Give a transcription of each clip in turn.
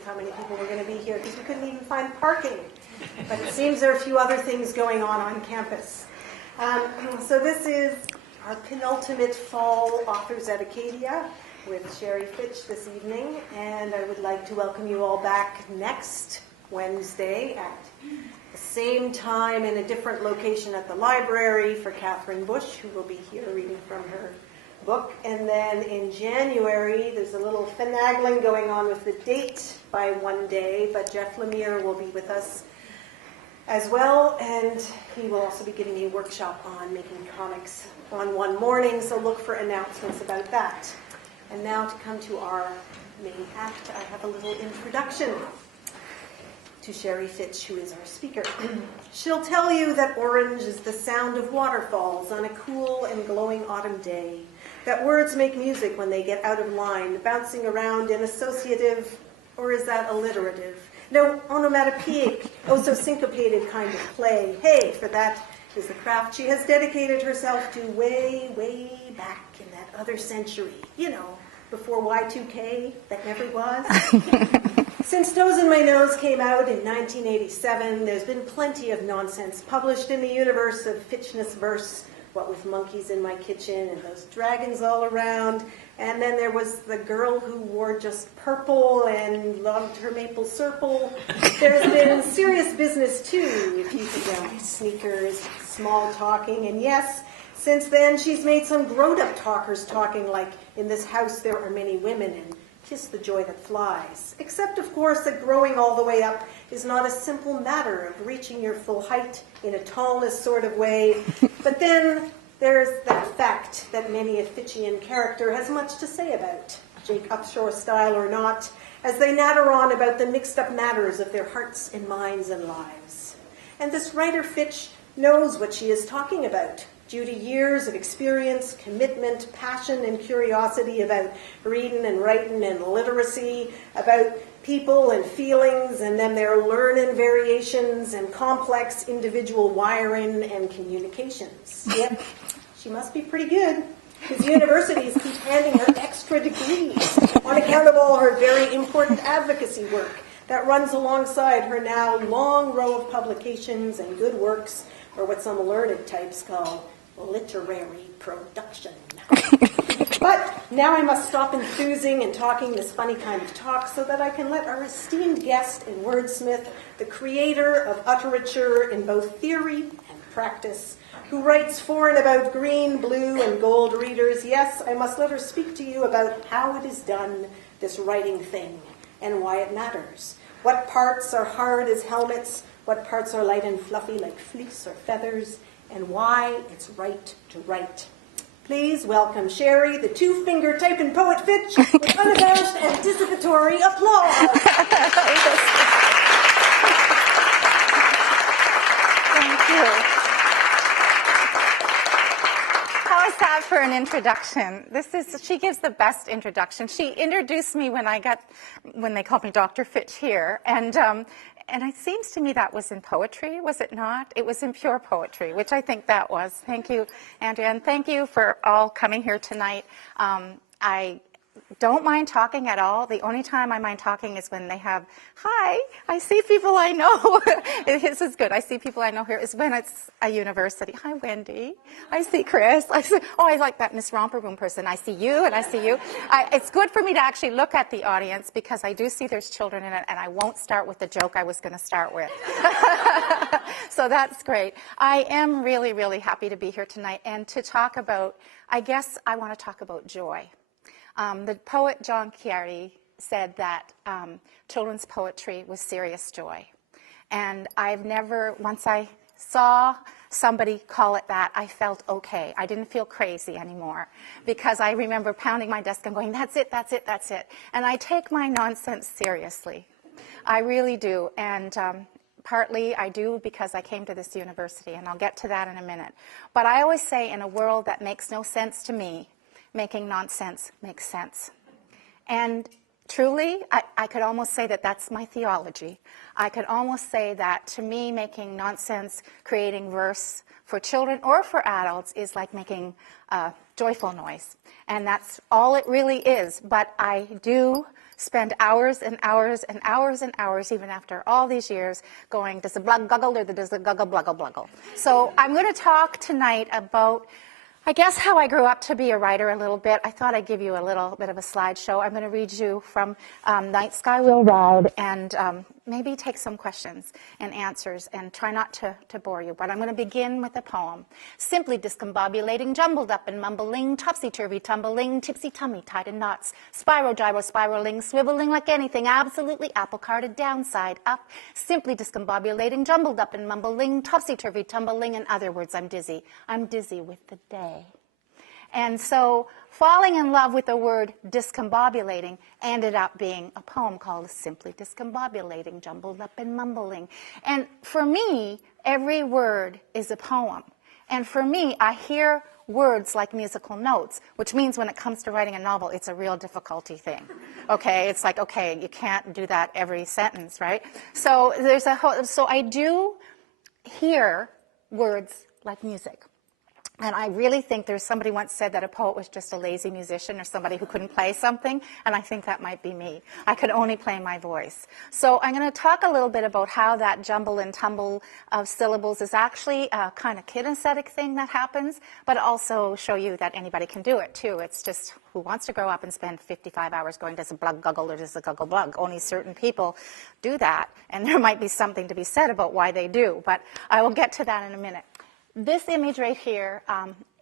of how many people were going to be here because we couldn't even find parking. But it seems there are a few other things going on campus. So this is our penultimate fall Authors at Acadia with Sheree Fitch this evening. And I would like to welcome you all back next Wednesday at the same time in a different location at the library for Catherine Bush, who will be here reading from her book. And then in January, there's a little finagling going on with the date by one day, but Jeff Lemire will be with us as well, and he will also be giving a workshop on making comics on one morning, so look for announcements about that. And now to come to our main act, I have a little introduction to Sheree Fitch, who is our speaker. She'll tell you that orange is the sound of waterfalls on a cool and glowing autumn day, that words make music when they get out of line, bouncing around in associative, or is that alliterative? No, onomatopoeic, oh so syncopated kind of play. Hey, for that is the craft she has dedicated herself to way, way back in that other century. You know, before Y2K, that never was. Since Nose in My Nose came out in 1987, there's been plenty of nonsense published in the universe of Fitchness verse, what with monkeys in my kitchen and those dragons all around. And then there was the girl who wore just purple and loved her maple syrup. There's been serious business too, if you could go sneakers, small talking, and yes, since then she's made some grown-up talkers talking like, in this house there are many women, and kiss the joy that flies. Except, of course, that growing all the way up is not a simple matter of reaching your full height in a tallness sort of way. But then there's that fact that many a Fitchian character has much to say about, Jake Upshur style or not, as they natter on about the mixed-up matters of their hearts and minds and lives. And this writer Fitch knows what she is talking about, due to years of experience, commitment, passion, and curiosity about reading and writing and literacy, about people and feelings, and then their learning variations and complex individual wiring and communications. Yep, she must be pretty good, because universities keep handing her extra degrees on account of all her very important advocacy work that runs alongside her now long row of publications and good works, or what some learned types call literary production. But now I must stop enthusing and talking this funny kind of talk so that I can let our esteemed guest and wordsmith, the creator of utterature in both theory and practice, who writes for and about green, blue, and gold readers, yes, I must let her speak to you about how it is done, this writing thing, and why it matters. What parts are hard as helmets, what parts are light and fluffy like fleece or feathers, and why it's right to write. Please welcome Sheree, the two-finger typing poet Fitch, with unabashed anticipatory applause. Thank you. How is that for an introduction? She gives the best introduction. She introduced me when they called me Dr. Fitch here, and it seems to me that was in poetry, was it not? It was in pure poetry, which I think that was. Thank you, Andrea, and thank you for all coming here tonight. I don't mind talking at all. The only time I mind talking is when they have, hi, I see people I know. This is good. I see people I know here. Is when it's a university. Hi, Wendy. I see Chris. I like that Miss Romper Room person. I see you and I see you. It's good for me to actually look at the audience because I do see there's children in it, and I won't start with the joke I was going to start with. So that's great. I am really, really happy to be here tonight and to talk about, I guess I want to talk about joy. The poet John Chiari said that children's poetry was serious joy. And once I saw somebody call it that, I felt okay. I didn't feel crazy anymore because I remember pounding my desk and going, that's it, that's it, that's it. And I take my nonsense seriously. I really do. And partly I do because I came to this university, and I'll get to that in a minute. But I always say, in a world that makes no sense to me, making nonsense makes sense. And truly, I could almost say that that's my theology. I could almost say that, to me, making nonsense, creating verse for children or for adults is like making a joyful noise. And that's all it really is. But I do spend hours and hours and hours and hours, even after all these years, going, does the blug guggle or does the guggle bluggle bluggle? So I'm going to talk tonight about, I guess, how I grew up to be a writer a little bit. I thought I'd give you a little bit of a slideshow. I'm going to read you from Night Sky Will Ride and maybe take some questions and answers and try not to bore you. But I'm going to begin with a poem. Simply discombobulating, jumbled up and mumbling, topsy-turvy tumbling, tipsy tummy tied in knots, spiral gyro spiraling, swiveling like anything, absolutely apple-carted downside up. Simply discombobulating, jumbled up and mumbling, topsy-turvy tumbling. In other words, I'm dizzy. I'm dizzy with the day. And so falling in love with the word discombobulating ended up being a poem called Simply Discombobulating, Jumbled Up and Mumbling. And for me, every word is a poem. And for me, I hear words like musical notes, which means when it comes to writing a novel, it's a real difficulty thing. Okay, it's like, okay, you can't do that every sentence, right? So so I do hear words like music. And I really think somebody once said that a poet was just a lazy musician or somebody who couldn't play something, and I think that might be me. I could only play my voice. So I'm going to talk a little bit about how that jumble and tumble of syllables is actually a kind of kinesthetic thing that happens, but also show you that anybody can do it too. It's just who wants to grow up and spend 55 hours going, does a blug guggle or does a guggle blug? Only certain people do that, and there might be something to be said about why they do, but I will get to that in a minute. This image right here,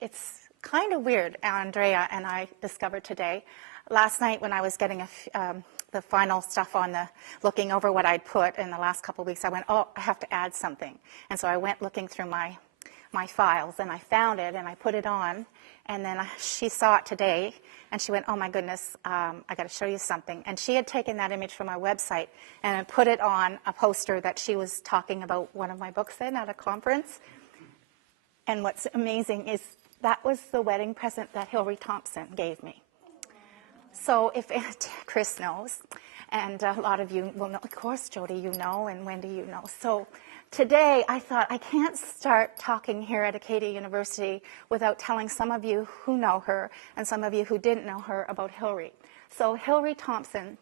it's kind of weird, Andrea and I discovered today. Last night when I was getting the final stuff on looking over what I'd put in the last couple of weeks, I went, oh, I have to add something. And so I went looking through my files, and I found it, and I put it on. And then she saw it today, and she went, oh, my goodness, I got to show you something. And she had taken that image from our website and put it on a poster that she was talking about one of my books in at a conference. And what's amazing is that was the wedding present that Hillary Thompson gave me. So if Chris knows, and a lot of you will know, of course, Jody, you know, and Wendy, you know. So today I thought I can't start talking here at Acadia University without telling some of you who know her and some of you who didn't know her about Hillary. So Hillary Thompson,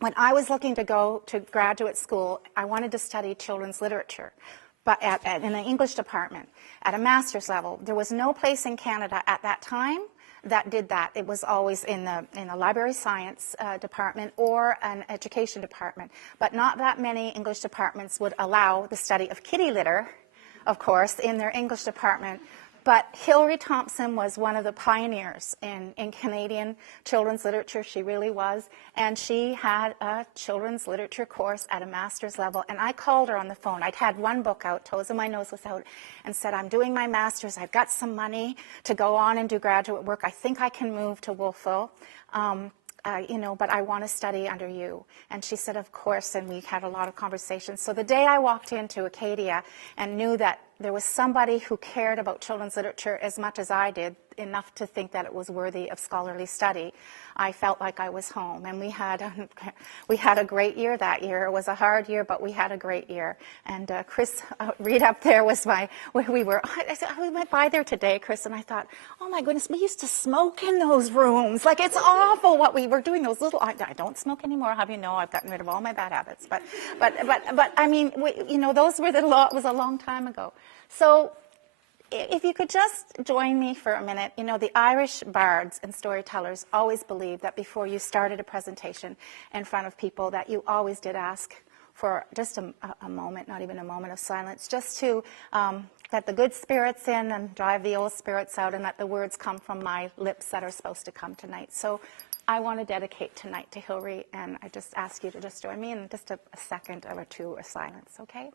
when I was looking to go to graduate school, I wanted to study children's literature. But in the English department, at a master's level, there was no place in Canada at that time that did that. It was always in the library science department or an education department. But not that many English departments would allow the study of kitty litter, of course, in their English department. But Hillary Thompson was one of the pioneers in Canadian children's literature. She really was. And she had a children's literature course at a master's level. And I called her on the phone. I'd had one book out, Toes of My Nose was out, and said, I'm doing my master's. I've got some money to go on and do graduate work. I think I can move to Wolfville. But I want to study under you. And she said, of course, and we had a lot of conversations. So the day I walked into Acadia and knew that there was somebody who cared about children's literature as much as I did, enough to think that it was worthy of scholarly study, I felt like I was home. And we had a great year that year. It was a hard year, but we had a great year. And Chris, Reed up there was I went by there today, Chris, and I thought, oh my goodness, we used to smoke in those rooms. Like, it's awful what we were doing. Those little, I don't smoke anymore. How do you know? I've gotten rid of all my bad habits. But I mean, those were it was a long time ago. So if you could just join me for a minute, the Irish bards and storytellers always believed that before you started a presentation in front of people that you always did ask for just a moment, not even a moment of silence, just to let the good spirits in and drive the old spirits out and let the words come from my lips that are supposed to come tonight. So I want to dedicate tonight to Hillary, and I just ask you to just join me in just a second or two of silence, okay?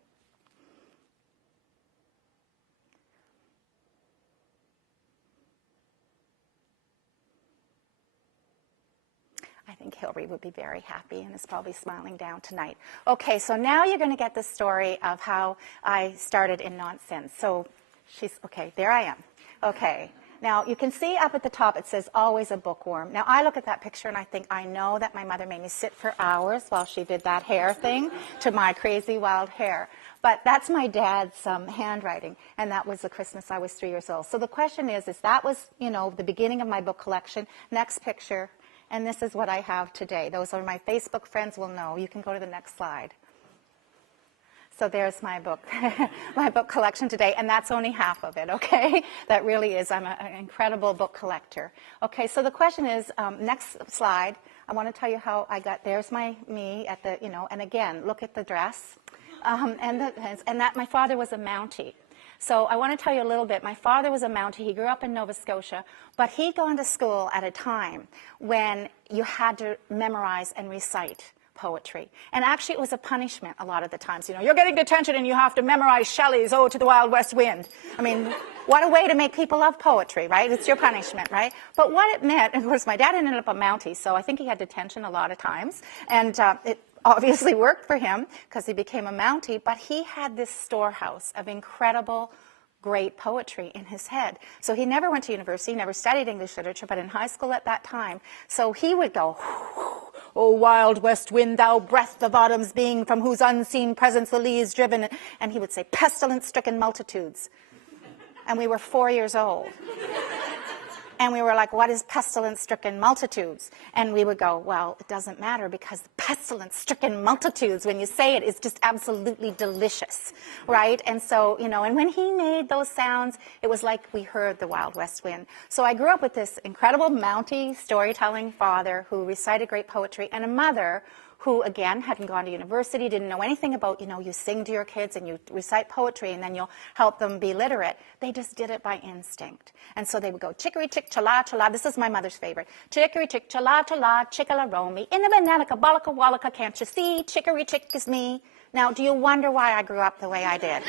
I think Hillary would be very happy and is probably smiling down tonight. Okay, so now you're going to get the story of how I started in nonsense. So okay, there I am. Okay, now you can see up at the top it says always a bookworm. Now I look at that picture and I think I know that my mother made me sit for hours while she did that hair thing to my crazy wild hair. But that's my dad's handwriting, and that was the Christmas I was 3 years old. So the question is that was, the beginning of my book collection. Next picture. And this is what I have today. Those are my Facebook friends will know. You can go to the next slide. So there's my book, my book collection today, and that's only half of it, okay? That really is. I'm an incredible book collector. Okay, so the question is, next slide, I want to tell you how I got, there's me at the, and again, look at the dress. And that my father was a Mountie. So I want to tell you a little bit. My father was a Mountie. He grew up in Nova Scotia, but he'd gone to school at a time when you had to memorize and recite poetry. And actually, it was a punishment a lot of the times. You're getting detention and you have to memorize Shelley's Ode to the Wild West Wind. I mean, what a way to make people love poetry, right? It's your punishment, right? But what it meant, of course, my dad ended up a Mountie, so I think he had detention a lot of times. And it obviously worked for him because he became a Mountie, but he had this storehouse of incredible, great poetry in his head. So he never went to university, never studied English literature, but in high school at that time. So he would go, "O wild west wind, thou breath of autumn's being, from whose unseen presence the lee is driven." And he would say, "Pestilence-stricken multitudes." And we were 4 years old. And we were like, "What is pestilence-stricken multitudes?" And we would go, "Well, it doesn't matter, because the pestilence-stricken multitudes, when you say it, is just absolutely delicious," right? And so, and when he made those sounds, it was like we heard the Wild West Wind. So I grew up with this incredible Mountie storytelling father who recited great poetry, and a mother who, again, hadn't gone to university, didn't know anything about, you sing to your kids and you recite poetry and then you'll help them be literate. They just did it by instinct. And so they would go, "Chicory chick chala chala." This is my mother's favorite. "Chicory chick chala chala, chickala romy, in the bananaca bolika wallaka, can't you see? Chicory chick is me." Now, do you wonder why I grew up the way I did?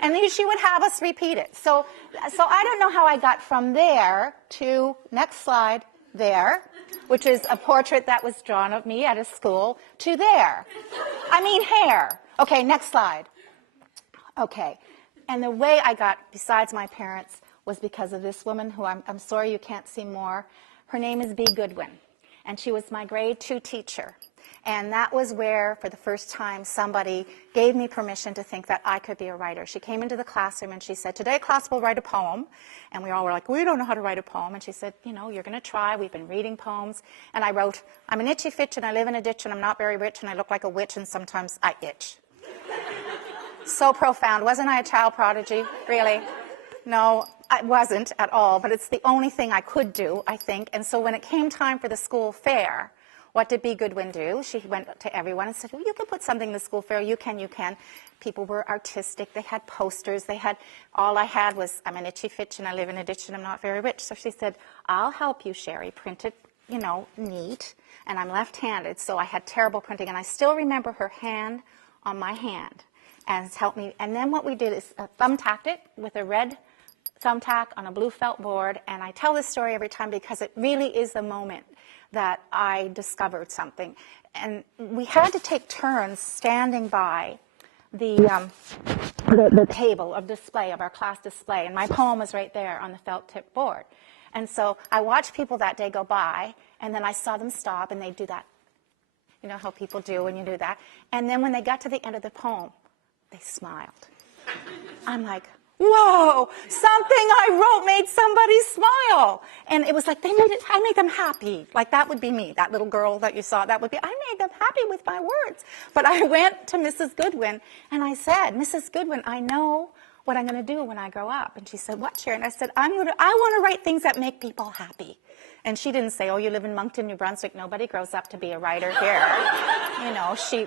And then she would have us repeat it. So I don't know how I got from there to, next slide, there, which is a portrait that was drawn of me at a school, to there. I mean, hair. Okay, next slide. Okay, and the way I got, besides my parents, was because of this woman who I'm sorry you can't see more. Her name is B. Goodwin, and she was my grade 2 teacher. And that was where, for the first time, somebody gave me permission to think that I could be a writer. She came into the classroom and she said, "Today, class will write a poem." And we all were like, "We don't know how to write a poem." And she said, "You're going to try. We've been reading poems." And I wrote, "I'm an itchy Fitch and I live in a ditch and I'm not very rich and I look like a witch and sometimes I itch." So profound. Wasn't I a child prodigy? Really? No, I wasn't at all. But it's the only thing I could do, I think. And so when it came time for the school fair, what did B. Goodwin do? She went to everyone and said, "Well, you can put something in the school fair. You can, you can." People were artistic. They had posters. All I had was, "I'm an itchy Fitch and I live in a ditch and I'm not very rich." So she said, "I'll help you, Sheree. Print it, neat." And I'm left-handed, so I had terrible printing. And I still remember her hand on my hand and helped me. And then what we did is thumbtacked it with a red thumbtack on a blue felt board. And I tell this story every time because it really is the moment that I discovered something. And we had to take turns standing by the table of display, of our class display. And my poem was right there on the felt tip board. And so I watched people that day go by, and then I saw them stop, and they'd do that. You know how people do when you do that. And then when they got to the end of the poem, they smiled. I'm like, whoa, something I wrote made somebody smile. And it was like, I made them happy. Like, that would be me, that little girl that you saw, that would be, I made them happy with my words. But I went to Mrs. Goodwin, and I said, "Mrs. Goodwin, I know what I'm going to do when I grow up." And she said, "What, Sheree?" And I said, I want to write things that make people happy. And she didn't say, "Oh, you live in Moncton, New Brunswick. Nobody grows up to be a writer here."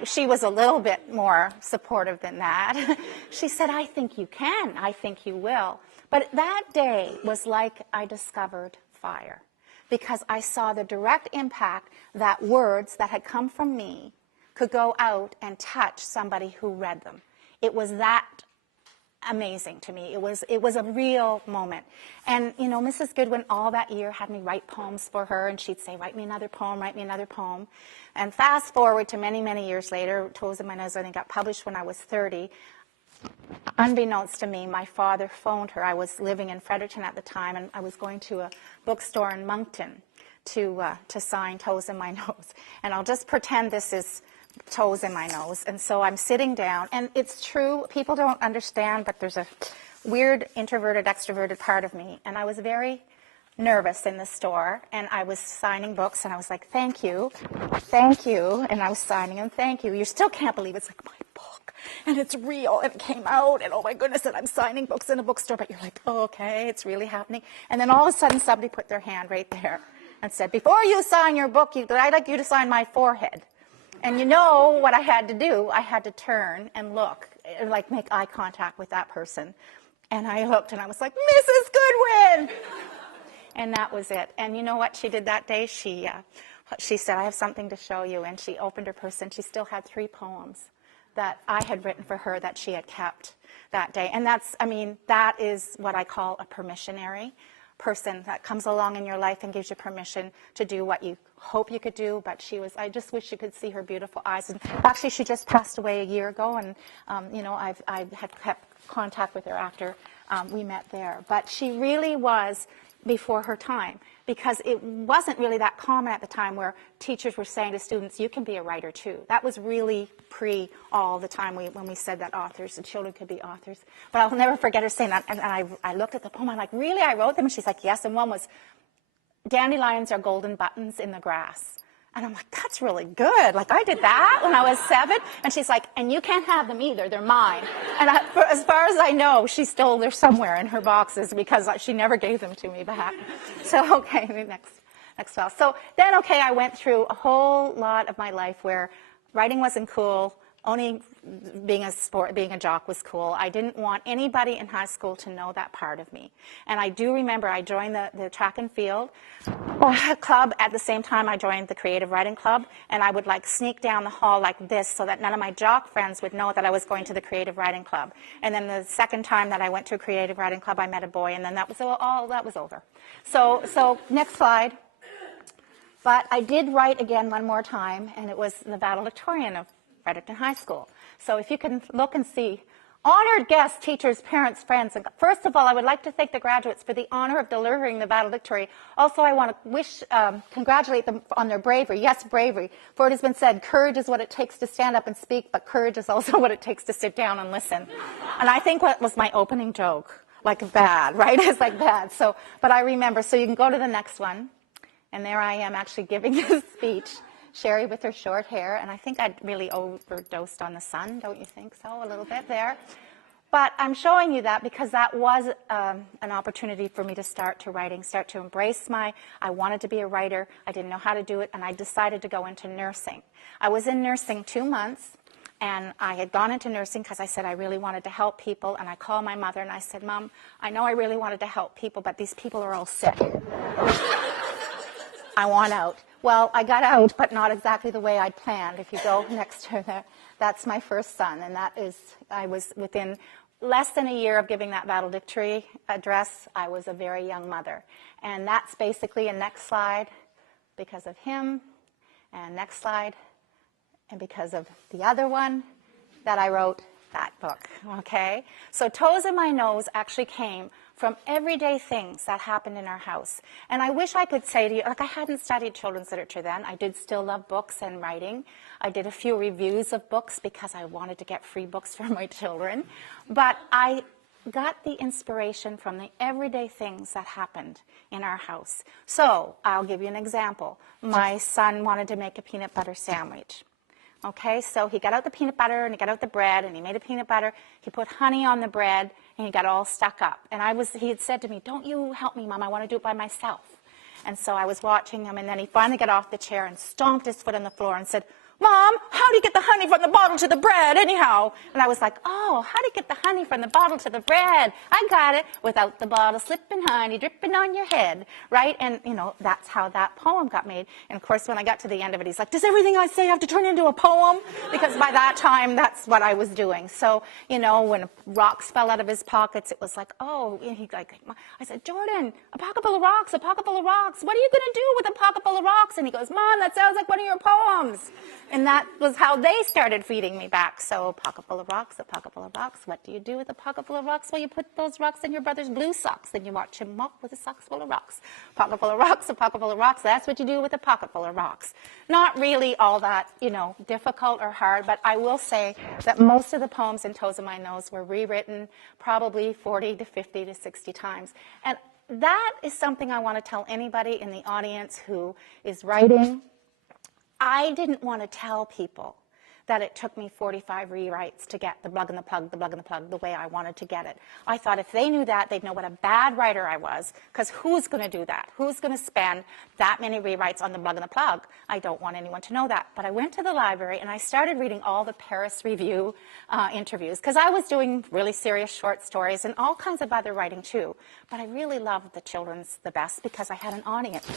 She was a little bit more supportive than that. She said, "I think you can. I think you will." But that day was like I discovered fire, because I saw the direct impact that words that had come from me could go out and touch somebody who read them. It was that amazing to me. It was a real moment. And, Mrs. Goodwin all that year had me write poems for her, and she'd say, "Write me another poem, write me another poem." And fast forward to many, many years later, Toes in My Nose, I think, got published when I was 30. Unbeknownst to me, my father phoned her. I was living in Fredericton at the time, and I was going to a bookstore in Moncton to sign Toes in My Nose. And I'll just pretend this is Toes in My Nose. And so I'm sitting down, and it's true, people don't understand, but there's a weird introverted, extroverted part of me. And I was very nervous in the store, and I was signing books, and I was like, thank you, and I was signing them, thank you. You still can't believe it's like my book, and it's real, and it came out, and oh my goodness, and I'm signing books in a bookstore, but you're like, oh, okay, it's really happening. And then all of a sudden, somebody put their hand right there and said, before you sign your book, I'd like you to sign my forehead. And you know what I had to do? I had to turn and look, like make eye contact with that person. And I looked, and I was like, Mrs. Goodwin! And that was it. And you know what she did that day? She said, I have something to show you. And she opened her purse, and she still had 3 poems that I had written for her that she had kept that day. And that is what I call a permissionary person that comes along in your life and gives you permission to do what you hope you could do. But I just wish you could see her beautiful eyes. And actually, she just passed away a year ago, and I had kept contact with her after we met there. But she really was before her time, because it wasn't really that common at the time where teachers were saying to students, you can be a writer too. That was really pre all the time when we said that authors and children could be authors. But I'll never forget her saying that, and I looked at the poem, I'm like, really, I wrote them? And she's like, yes, and one was, dandelions are golden buttons in the grass. And I'm like, that's really good. Like, I did that when I was 7. And she's like, and you can't have them either. They're mine. And as far as I know, they're somewhere in her boxes, because she never gave them to me back. So, okay, next file. So then, okay, I went through a whole lot of my life where writing wasn't cool. Only being a jock was cool. I didn't want anybody in high school to know that part of me. And I do remember I joined the track and field club at the same time I joined the creative writing club, and I would like sneak down the hall like this so that none of my jock friends would know that I was going to the creative writing club. And then the second time that I went to a creative writing club, I met a boy, and then that was over. So next slide. But I did write again one more time, and it was the valedictorian of Fredericton High School. So if you can look and see, honored guests, teachers, parents, friends. And first of all, I would like to thank the graduates for the honor of delivering the valedictory. Also, I want to congratulate them on their bravery. Yes, bravery. For it has been said, courage is what it takes to stand up and speak, but courage is also what it takes to sit down and listen. And I think what was my opening joke, like bad, right? It's like bad. So, but I remember. So you can go to the next one. And there I am actually giving this speech. Sheree with her short hair, and I think I'd really overdosed on the sun, don't you think so, a little bit there? But I'm showing you that because that was an opportunity for me to start to embrace I wanted to be a writer. I didn't know how to do it, and I decided to go into nursing. I was in nursing 2 months, and I had gone into nursing because I said I really wanted to help people, and I called my mother, and I said, Mom, I know I really wanted to help people, but these people are all sick. I want out. Well, I got out, but not exactly the way I'd planned. If you go next to there, that's my first son, and I was within less than a year of giving that valedictory address. I was a very young mother, and that's basically a next slide because of him, and next slide, and because of the other one that I wrote that book. Okay, so Toes in My Nose actually came from everyday things that happened in our house. And I wish I could say to you, like, I hadn't studied children's literature then. I did still love books and writing. I did a few reviews of books because I wanted to get free books for my children. But I got the inspiration from the everyday things that happened in our house. So I'll give you an example. My son wanted to make a peanut butter sandwich. Okay, so he got out the peanut butter and he got out the bread and he made a peanut butter. He put honey on the bread and he got all stuck up. And he had said to me, don't you help me, Mom, I want to do it by myself. And so I was watching him, and then he finally got off the chair and stomped his foot on the floor and said, Mom, how do you get the honey from the bottle to the bread anyhow? And I was like, oh, how do you get the honey from the bottle to the bread? I got it. Without the bottle slipping, honey dripping on your head, right? And, that's how that poem got made. And, of course, when I got to the end of it, he's like, does everything I say have to turn into a poem? Because by that time, that's what I was doing. So, when rocks fell out of his pockets, it was like, oh, I said, Jordan, a pocket full of rocks, a pocket full of rocks. What are you going to do with a pocket full of rocks? And he goes, Mom, that sounds like one of your poems. And that was how they started feeding me back. So a pocket full of rocks, a pocket full of rocks. What do you do with a pocket full of rocks? Well, you put those rocks in your brother's blue socks. Then you watch him walk with a socks full of rocks. Pocket full of rocks, a pocket full of rocks. That's what you do with a pocket full of rocks. Not really all that, difficult or hard, but I will say that most of the poems in Toes of My Nose were rewritten probably 40 to 50 to 60 times. And that is something I want to tell anybody in the audience who is writing. I didn't want to tell people that it took me 45 rewrites to get the plug and the plug, the plug and the plug, the way I wanted to get it. I thought if they knew that, they'd know what a bad writer I was, because who's going to do that? Who's going to spend that many rewrites on the plug and the plug? I don't want anyone to know that. But I went to the library, and I started reading all the Paris Review interviews, because I was doing really serious short stories and all kinds of other writing, too. But I really loved the children's the best because I had an audience.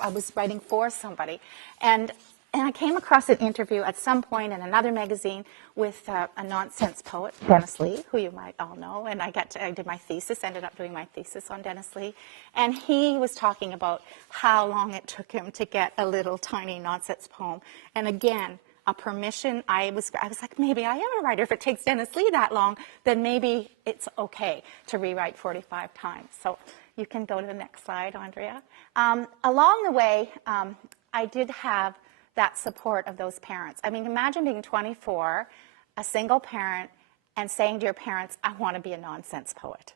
I was writing for somebody. And I came across an interview at some point in another magazine with a nonsense poet, Dennis Lee, who you might all know. And I did my thesis, ended up doing my thesis on Dennis Lee. And he was talking about how long it took him to get a little tiny nonsense poem. And again, a permission, I was like, maybe I am a writer. If it takes Dennis Lee that long, then maybe it's okay to rewrite 45 times. So you can go to the next slide, Andrea. Along the way, I did have that support of those parents. I mean, imagine being 24, a single parent, and saying to your parents, I want to be a nonsense poet.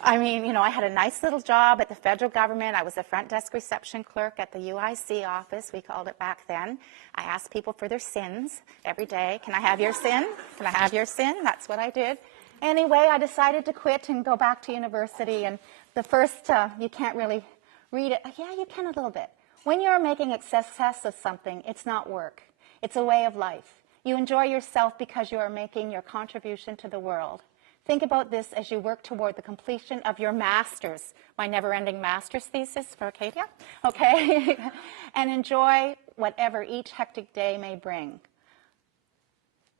I mean, I had a nice little job at the federal government. I was a front desk reception clerk at the UIC office, we called it back then. I asked people for their sins every day. Can I have your sin? Can I have your sin? That's what I did. Anyway, I decided to quit and go back to university. And the first, you can't really read it. Yeah, you can a little bit. When you're making a success of something, it's not work. It's a way of life. You enjoy yourself because you are making your contribution to the world. Think about this as you work toward the completion of your master's, my never-ending master's thesis for Acadia, okay? And enjoy whatever each hectic day may bring.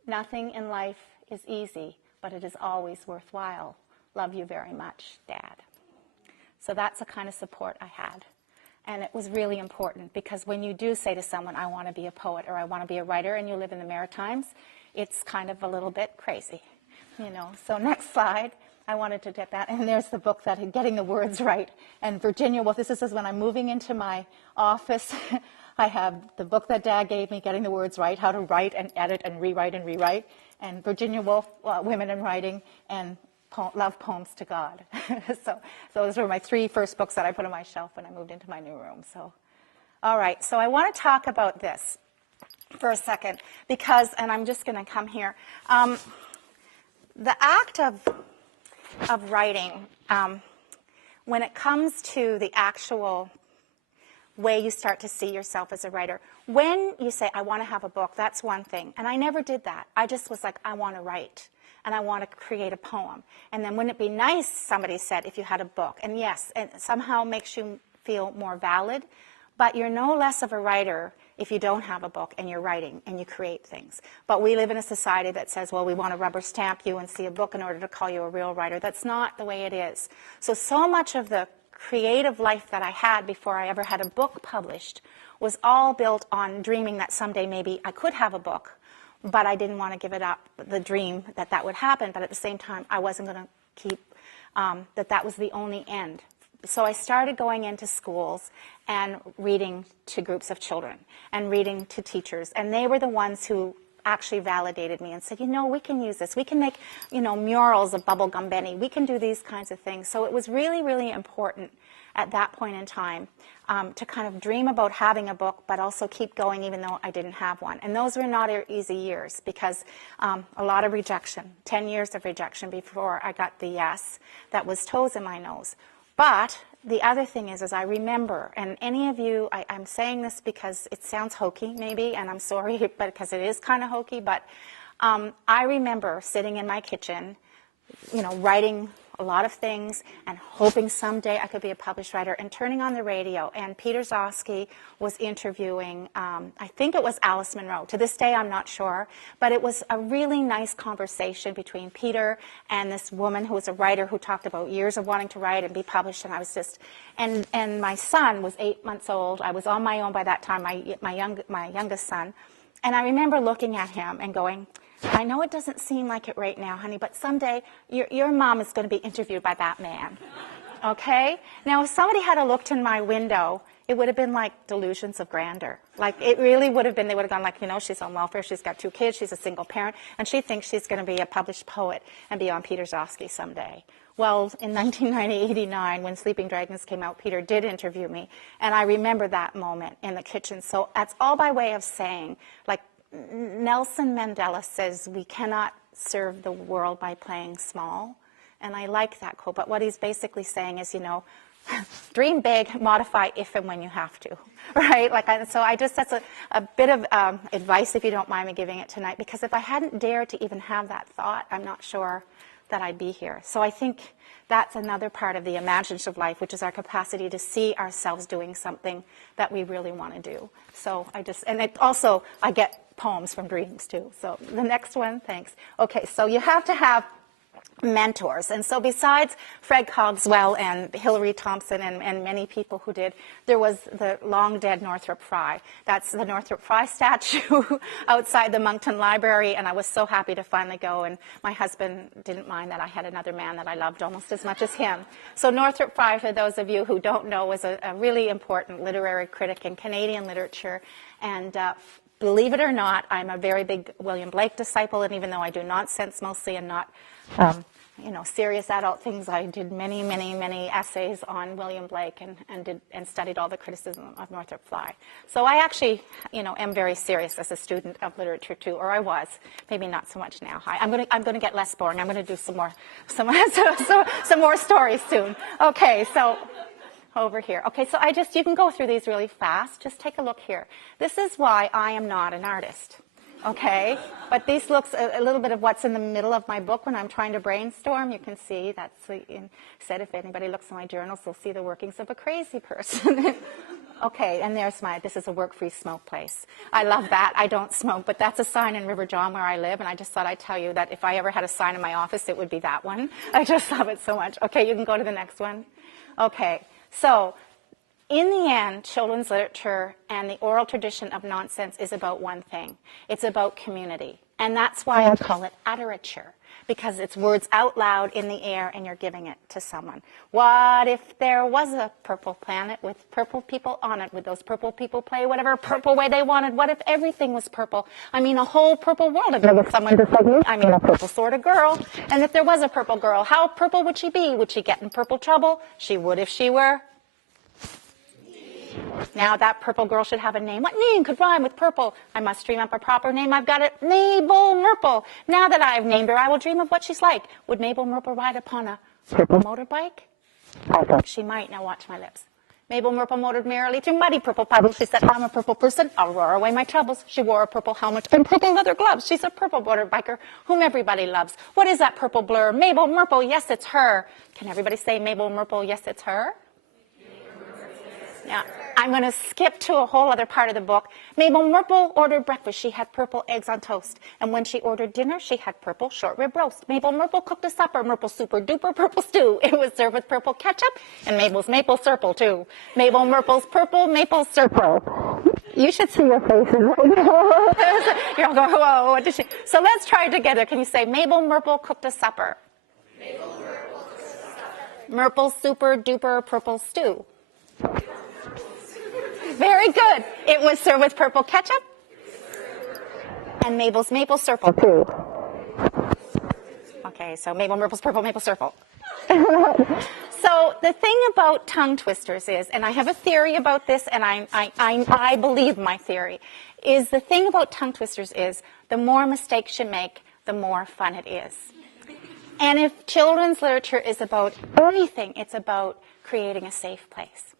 Nothing in life is easy, but it is always worthwhile. Love you very much, Dad. So that's the kind of support I had. And it was really important because when you do say to someone, I want to be a poet or I want to be a writer, and you live in the Maritimes, it's kind of a little bit crazy, So next slide, I wanted to get that. And there's the book that Getting the Words Right. And Virginia, well, this is when I'm moving into my office. I have the book that Dad gave me, Getting the Words Right, How to Write and Edit and Rewrite. And Virginia Woolf, Women in Writing, and Love Poems to God. So those were my 3 first books that I put on my shelf when I moved into my new room. So, all right, so I want to talk about this for a second because, and I'm just going to come here, the act of writing, when it comes to the actual way you start to see yourself as a writer, when you say, I want to have a book, that's one thing. And I never did that. I just was like, I want to write. And I want to create a poem. And then wouldn't it be nice, somebody said, if you had a book? And yes, it somehow makes you feel more valid, but you're no less of a writer if you don't have a book and you're writing and you create things. But we live in a society that says, well, we want to rubber stamp you and see a book in order to call you a real writer. That's not the way it is. So much of the creative life that I had before I ever had a book published was all built on dreaming that someday maybe I could have a book. But I didn't want to give it up, the dream that would happen. But at the same time, I wasn't going to keep, that was the only end. So I started going into schools and reading to groups of children and reading to teachers. And they were the ones who actually validated me and said, we can use this. We can make, murals of Bubblegum Benny. We can do these kinds of things. So it was really, really important at that point in time to kind of dream about having a book, but also keep going even though I didn't have one. And those were not easy years because a lot of rejection, 10 years of rejection before I got the yes that was Toes in My Nose. But the other thing is I remember, and any of you, I'm saying this because it sounds hokey maybe, and I'm sorry, but because it is kind of hokey, but I remember sitting in my kitchen, writing a lot of things and hoping someday I could be a published writer and turning on the radio. And Peter Zosky was interviewing, I think it was Alice Munro. To this day, I'm not sure. But it was a really nice conversation between Peter and this woman who was a writer who talked about years of wanting to write and be published. And I was just, and my son was 8 months old. I was on my own by that time, my youngest son. And I remember looking at him and going, I know it doesn't seem like it right now, honey, but someday your mom is going to be interviewed by that man. Okay? Now, if somebody had looked in my window, it would have been like delusions of grandeur. Like, it really would have been, they would have gone like, she's on welfare, she's got 2 kids, she's a single parent, and she thinks she's going to be a published poet and be on Peter Zosky someday. Well, in 1989, when Sleeping Dragons came out, Peter did interview me, and I remember that moment in the kitchen. So that's all by way of saying, like, Nelson Mandela says, we cannot serve the world by playing small. And I like that quote. But what he's basically saying is, dream big, modify if and when you have to, right? So that's a bit of advice, if you don't mind me giving it tonight, because if I hadn't dared to even have that thought, I'm not sure that I'd be here. So I think that's another part of the imaginative life, which is our capacity to see ourselves doing something that we really want to do. So I get poems from dreams too. So the next one, thanks. Okay, so you have to have mentors. And so besides Fred Cogswell and Hilary Thompson and many people who did, there was the long dead Northrop Frye. That's the Northrop Frye statue outside the Moncton Library, and I was so happy to finally go, and my husband didn't mind that I had another man that I loved almost as much as him. So Northrop Frye, for those of you who don't know, was a really important literary critic in Canadian literature, and believe it or not, I'm a very big William Blake disciple, and even though I do nonsense mostly and not serious adult things, I did many, many, many essays on William Blake and studied all the criticism of Northrop Frye. So I actually, am very serious as a student of literature too, or I was. Maybe not so much now. I'm going to get less boring. I'm going to do some more stories soon. Okay, so over here. Okay, so you can go through these really fast. Just take a look here. This is why I am not an artist. Okay, but this looks a little bit of what's in the middle of my book when I'm trying to brainstorm. You can see that's said if anybody looks at my journals, they'll see the workings of a crazy person. Okay, and this is a work-free smoke place. I love that. I don't smoke, but that's a sign in River John where I live, and I just thought I'd tell you that if I ever had a sign in my office, it would be that one. I just love it so much. Okay, you can go to the next one. Okay, so in the end, children's literature and the oral tradition of nonsense is about one thing. It's about community. And that's why I call it adorature, because it's words out loud in the air and you're giving it to someone. What if there was a purple planet with purple people on it? Would those purple people play whatever purple way they wanted? What if everything was purple? I mean, a whole purple world. If there was someone just like me, I mean, a purple sort of girl. And if there was a purple girl, how purple would she be? Would she get in purple trouble? She would if she were. Now that purple girl should have a name. What name could rhyme with purple? I must dream up a proper name. I've got it. Mabel Merple. Now that I've named her, I will dream of what she's like. Would Mabel Merple ride upon a purple motorbike? I think she might. Now watch my lips. Mabel Merple motored merrily through muddy purple puddles. She said, I'm a purple person. I'll roar away my troubles. She wore a purple helmet and purple leather gloves. She's a purple motorbiker whom everybody loves. What is that purple blur? Mabel Merple, yes, it's her. Can everybody say Mabel Merple, yes, it's her? Now, I'm going to skip to a whole other part of the book. Mabel Merple ordered breakfast. She had purple eggs on toast. And when she ordered dinner, she had purple short rib roast. Mabel Merple cooked a supper, Merple super duper purple stew. It was served with purple ketchup and Mabel's maple syrup too. Mabel Merple's purple maple syrup. You should see your faces. You're all going, whoa, what did she? So let's try it together. Can you say, Mabel Merple cooked a supper? Mabel Merple cooked a supper. Merple super duper purple stew. Very good. It was served with purple ketchup and Mabel's maple syrup too. Okay, so Mabel Merple's purple maple syrup. So the thing about tongue twisters is, and I have a theory about this, and I believe my theory, is the thing about tongue twisters is the more mistakes you make, the more fun it is. And if children's literature is about anything, it's about creating a safe place.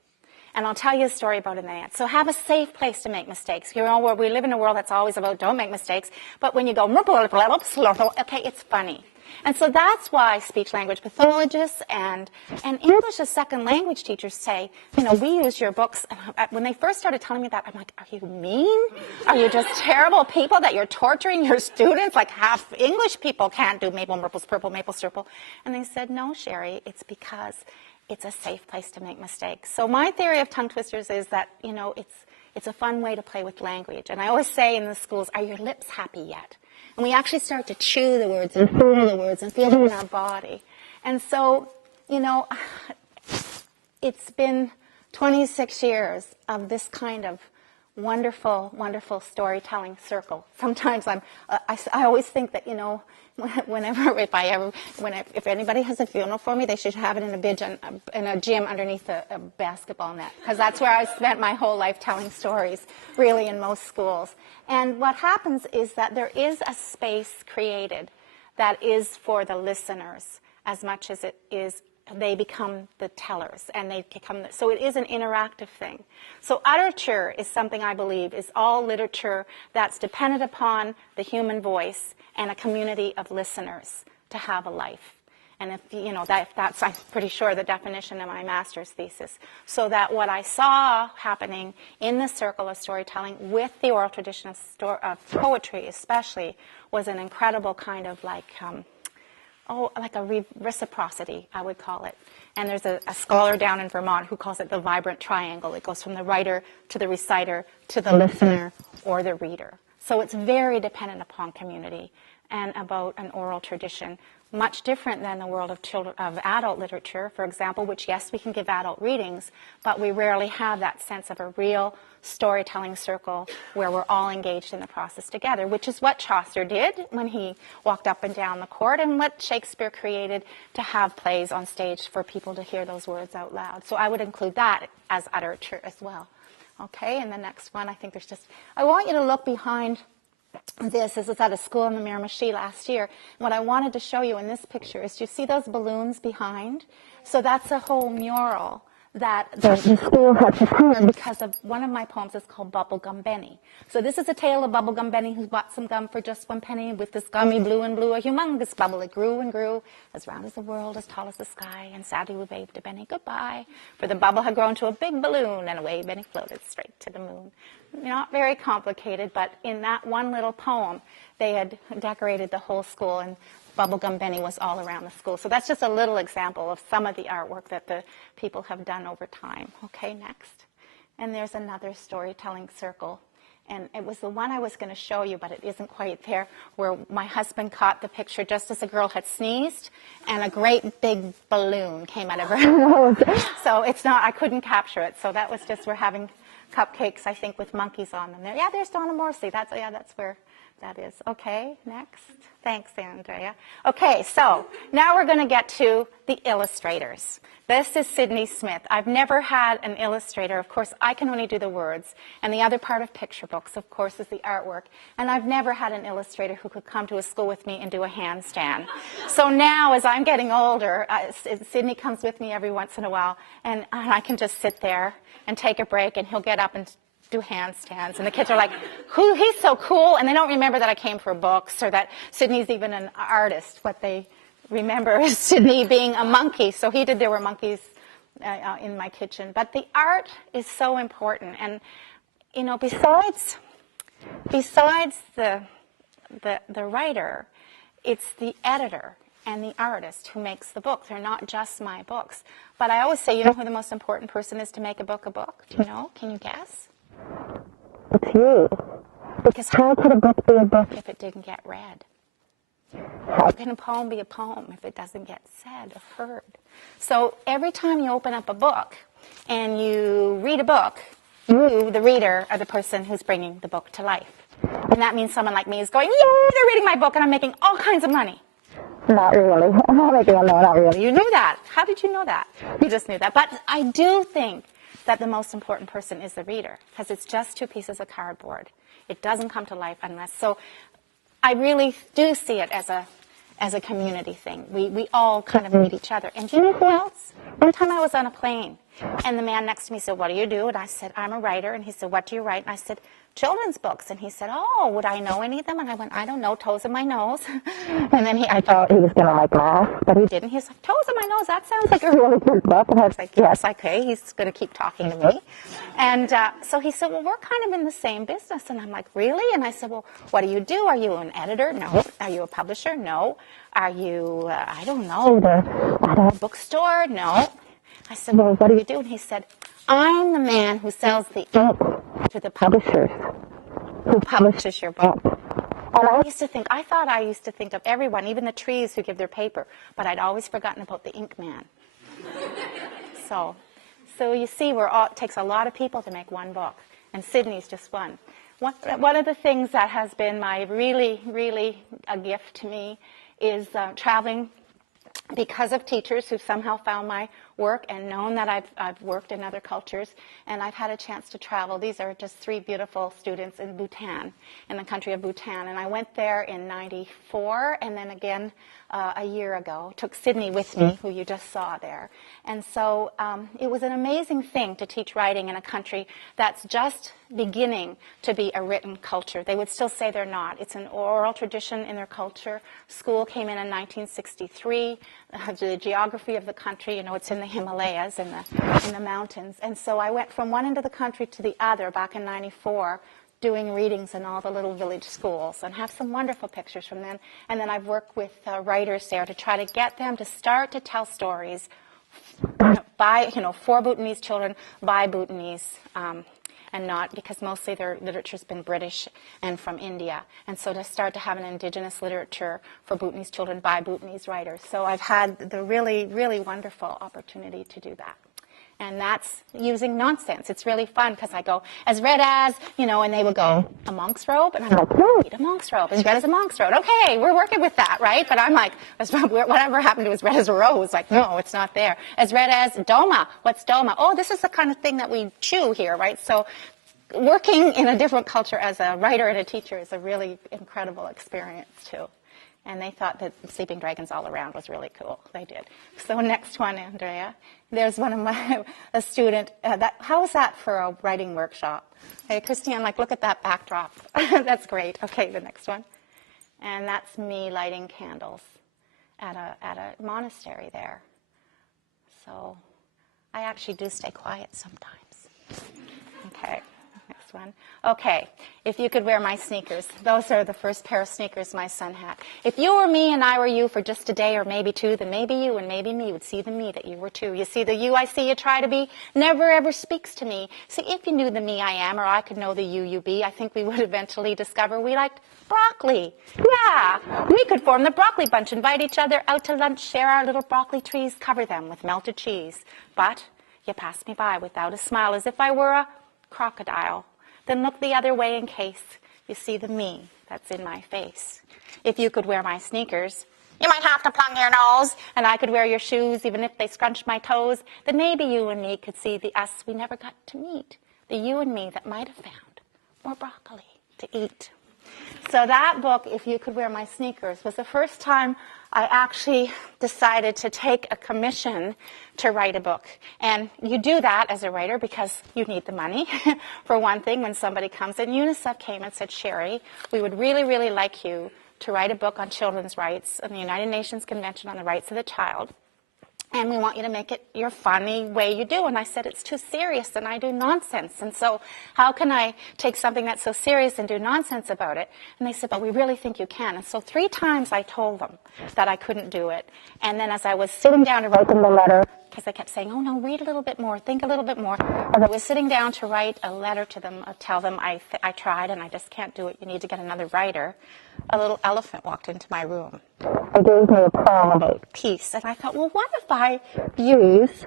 And I'll tell you a story about it in a minute. So have a safe place to make mistakes. You know, where we live in a world that's always about don't make mistakes. But when you go, okay, it's funny. And so that's why speech-language pathologists and English as second language teachers say, you know, we use your books. And when they first started telling me that, I'm like, are you mean? Are you just terrible people that you're torturing your students? Like half English people can't do Mabel Merple's purple maple syrup. And they said, no, Sheree, it's because it's a safe place to make mistakes. So my theory of tongue twisters is that, you know, It's a fun way to play with language. And I always say in the schools, are your lips happy yet? And we actually start to chew the words and feel the words and feel them in our body. And so, you know, it's been 26 years of this kind of wonderful, wonderful storytelling circle. Sometimes I always think that, you know, if anybody has a funeral for me, they should have it in a gym underneath a basketball net, because that's where I spent my whole life telling stories, really, in most schools. And what happens is that there is a space created that is for the listeners as much as it is they become the tellers, and so it is an interactive thing. So literature is something I believe is all literature that's dependent upon the human voice and a community of listeners to have a life. And if you know that's I'm pretty sure the definition of my master's thesis. So that what I saw happening in the circle of storytelling with the oral tradition of poetry especially was an incredible kind of like a reciprocity, I would call it. And there's a scholar down in Vermont who calls it the vibrant triangle. It goes from the writer to the reciter to the listener or the reader. So it's very dependent upon community and about an oral tradition, much different than the world of adult literature, for example, which, yes, we can give adult readings, but we rarely have that sense of a real storytelling circle where we're all engaged in the process together, which is what Chaucer did when he walked up and down the court and what Shakespeare created to have plays on stage for people to hear those words out loud. So I would include that as literature as well. Okay, and the next one, I think I want you to look behind this is at a school in the Miramichi last year. What I wanted to show you in this picture is, do you see those balloons behind? So that's a whole mural that the school had prepared because of one of my poems is called Bubblegum Benny. So this is a tale of Bubblegum Benny who bought some gum for just 1 penny. With this gum he blew and blew a humongous bubble. It grew and grew, as round as the world, as tall as the sky. And sadly we waved to Benny goodbye, for the bubble had grown to a big balloon, and away Benny floated straight to the moon. Not very complicated, but in that one little poem, they had decorated the whole school, and Bubblegum Benny was all around the school. So that's just a little example of some of the artwork that the people have done over time. Okay, next. And there's another storytelling circle. And it was the one I was going to show you, but it isn't quite there, where my husband caught the picture just as a girl had sneezed, and a great big balloon came out of her nose. So I couldn't capture it. So that was just, we're having cupcakes, I think, with monkeys on them. Yeah, there's Donna Morrissey. That's where that is. Okay, next. Thanks, Andrea. Okay, so now we're going to get to the illustrators. This is Sydney Smith. I've never had an illustrator. Of course, I can only do the words. And the other part of picture books, of course, is the artwork. And I've never had an illustrator who could come to a school with me and do a handstand. So now, as I'm getting older, Sydney comes with me every once in a while, and I can just sit there and take a break, and he'll get up and do handstands. And the kids are like, he's so cool. And they don't remember that I came for books or that Sydney's even an artist. What they remember is Sydney being a monkey. So there were monkeys in my kitchen. But the art is so important. And, you know, besides the writer, it's the editor and the artist who makes the book. They're not just my books. But I always say, you know who the most important person is to make a book a book? Do you know? Can you guess? It's you. Because how could a book be a book if it didn't get read? How can a poem be a poem if it doesn't get said or heard? So every time you open up a book and you read a book, you, the reader, are the person who's bringing the book to life. And that means someone like me is going, yeah, they're reading my book and I'm making all kinds of money. Not really. No, not really. You knew that. How did you know that? You just knew that. But I do think that the most important person is the reader, because it's just 2 pieces of cardboard. It doesn't come to life unless. So I really do see it as a community thing. We all kind of meet each other. And do you know who else? One time I was on a plane, and the man next to me said, what do you do? And I said, I'm a writer. And he said, what do you write? And I said, children's books. And he said, oh, would I know any of them? And I went, I don't know, toes in my nose. And then I thought he was going to like laugh, but he didn't. He's like, toes in my nose, that sounds like a really good book. And I was like, yes, okay, he's going to keep talking to me. And so he said, well, we're kind of in the same business. And I'm like, really? And I said, well, what do you do? Are you an editor? No. Are you a publisher? No. Are you, I don't know, a bookstore? No. I said, well, what do you do? And he said, I'm the man who sells the ink to the publishers who publishes your book. And I thought I used to think of everyone, even the trees who give their paper, but I'd always forgotten about the ink man. So you see, it takes a lot of people to make one book, and Sydney's just one. One of the things that has been my really, really a gift to me is traveling because of teachers who've somehow found my work and known that I've worked in other cultures, and I've had a chance to travel. These are just 3 beautiful students in Bhutan, in the country of Bhutan, and I went there in '94 and then again a year ago. Took Sydney with me, who you just saw there. And so it was an amazing thing to teach writing in a country that's just beginning to be a written culture. They would still say they're not. It's an oral tradition in their culture. School came in 1963. The geography of the country, it's in the Himalayas, in the mountains. And so I went from one end of the country to the other back in '94, doing readings in all the little village schools, and have some wonderful pictures from them. And then I've worked with writers there to try to get them to start to tell stories for Bhutanese children, by Bhutanese, and not, because mostly their literature's been British and from India. And so to start to have an indigenous literature for Bhutanese children by Bhutanese writers. So I've had the really, really wonderful opportunity to do that. And that's using nonsense. It's really fun because I go, as red as, and they will go, a monk's robe? And I'm like, no, a monk's robe. As red as a monk's robe. Okay, we're working with that, right? But I'm like, whatever happened to as red as a rose? Like, no, it's not there. As red as Doma. What's Doma? Oh, this is the kind of thing that we chew here, right? So working in a different culture as a writer and a teacher is a really incredible experience, too. And they thought that sleeping dragons all around was really cool. They did. So next one, Andrea. There's one of a student. How is that for a writing workshop? Hey, Christine, look at that backdrop. That's great. Okay, the next one. And that's me lighting candles at a monastery there. So I actually do stay quiet sometimes. Okay. Next one. Okay, if you could wear my sneakers. Those are the first pair of sneakers my son had. If you were me and I were you for just a day or maybe 2, then maybe you and maybe me would see the me that you were too. You see, the you I see you try to be never ever speaks to me. See, if you knew the me I am, or I could know the you be, I think we would eventually discover we liked broccoli. Yeah, we could form the broccoli bunch, invite each other out to lunch, share our little broccoli trees, cover them with melted cheese. But you pass me by without a smile, as if I were a crocodile. Then look the other way in case you see the me that's in my face. If you could wear my sneakers, you might have to plug your nose, and I could wear your shoes even if they scrunched my toes. Then maybe you and me could see the us we never got to meet, the you and me that might have found more broccoli to eat. So that book, If You Could Wear My Sneakers, was the first time I actually decided to take a commission to write a book. And you do that as a writer because you need the money, for one thing, when somebody comes in. UNICEF came and said, Sheree, we would really, really like you to write a book on children's rights in the United Nations Convention on the Rights of the Child. And we want you to make it your funny way you do. And I said, it's too serious and I do nonsense. And so how can I take something that's so serious and do nonsense about it? And they said, but we really think you can. And so 3 times I told them that I couldn't do it. And then as I was sitting down to write them the letter, because they kept saying, oh, no, read a little bit more, think a little bit more. As I was sitting down to write a letter to them, tell them I tried and I just can't do it. You need to get another writer. A little elephant walked into my room. It gave me a poem about peace. And I thought, well, what if I use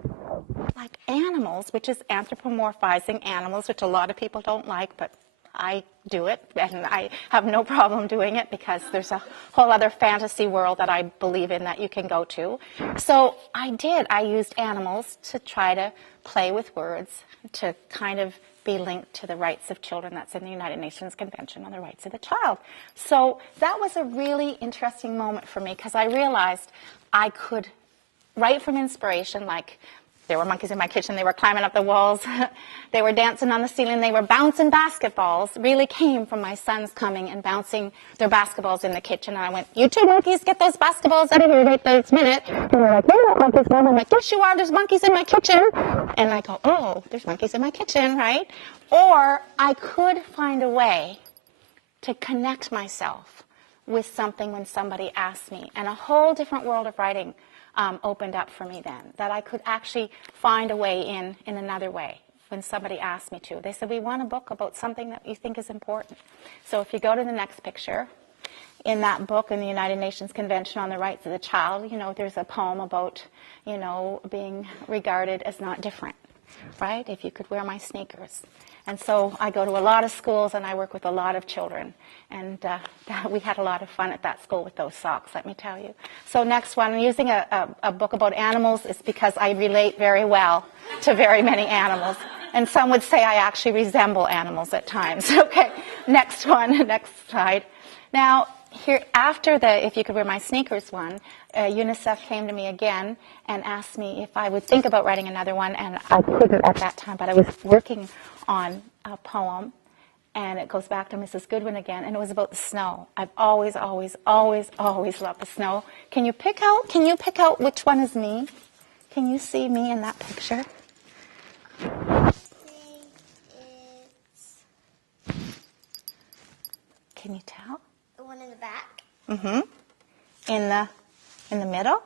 animals, which is anthropomorphizing animals, which a lot of people don't like, but I do it, and I have no problem doing it because there's a whole other fantasy world that I believe in that you can go to. So I did. I used animals to try to play with words, to kind of be linked to the rights of children. That's in the United Nations Convention on the Rights of the Child. So that was a really interesting moment for me because I realized I could write from inspiration, like there were monkeys in my kitchen, they were climbing up the walls, they were dancing on the ceiling, they were bouncing basketballs, really came from my sons coming and bouncing their basketballs in the kitchen. And I went, you 2 monkeys, get those basketballs out of here right this minute. And they're like, they're not monkeys, Mom. I'm like, yes, you are, there's monkeys in my kitchen. And I go, oh, there's monkeys in my kitchen, right? Or I could find a way to connect myself with something when somebody asked me. And a whole different world of writing opened up for me then, that I could actually find a way in another way. when somebody asks me to. They said, we want a book about something that you think is important. So if you go to the next picture, in that book, in the United Nations Convention on the Rights of the Child, there's a poem about, being regarded as not different, right? If you could wear my sneakers. And so I go to a lot of schools and I work with a lot of children. And we had a lot of fun at that school with those socks, let me tell you. So next one, I'm using a book about animals is because I relate very well to very many animals. And some would say I actually resemble animals at times. Okay, next one, next slide. Now, here, after the If You Could Wear My Sneakers one, UNICEF came to me again and asked me if I would think about writing another one, and I couldn't at that time, but I was working on a poem, and it goes back to Mrs. Goodwin again, and it was about the snow. I've always, always, always, always loved the snow. Can you pick out which one is me? Can you see me in that picture? Can you tell? The one in the back? Mm-hmm. In the middle?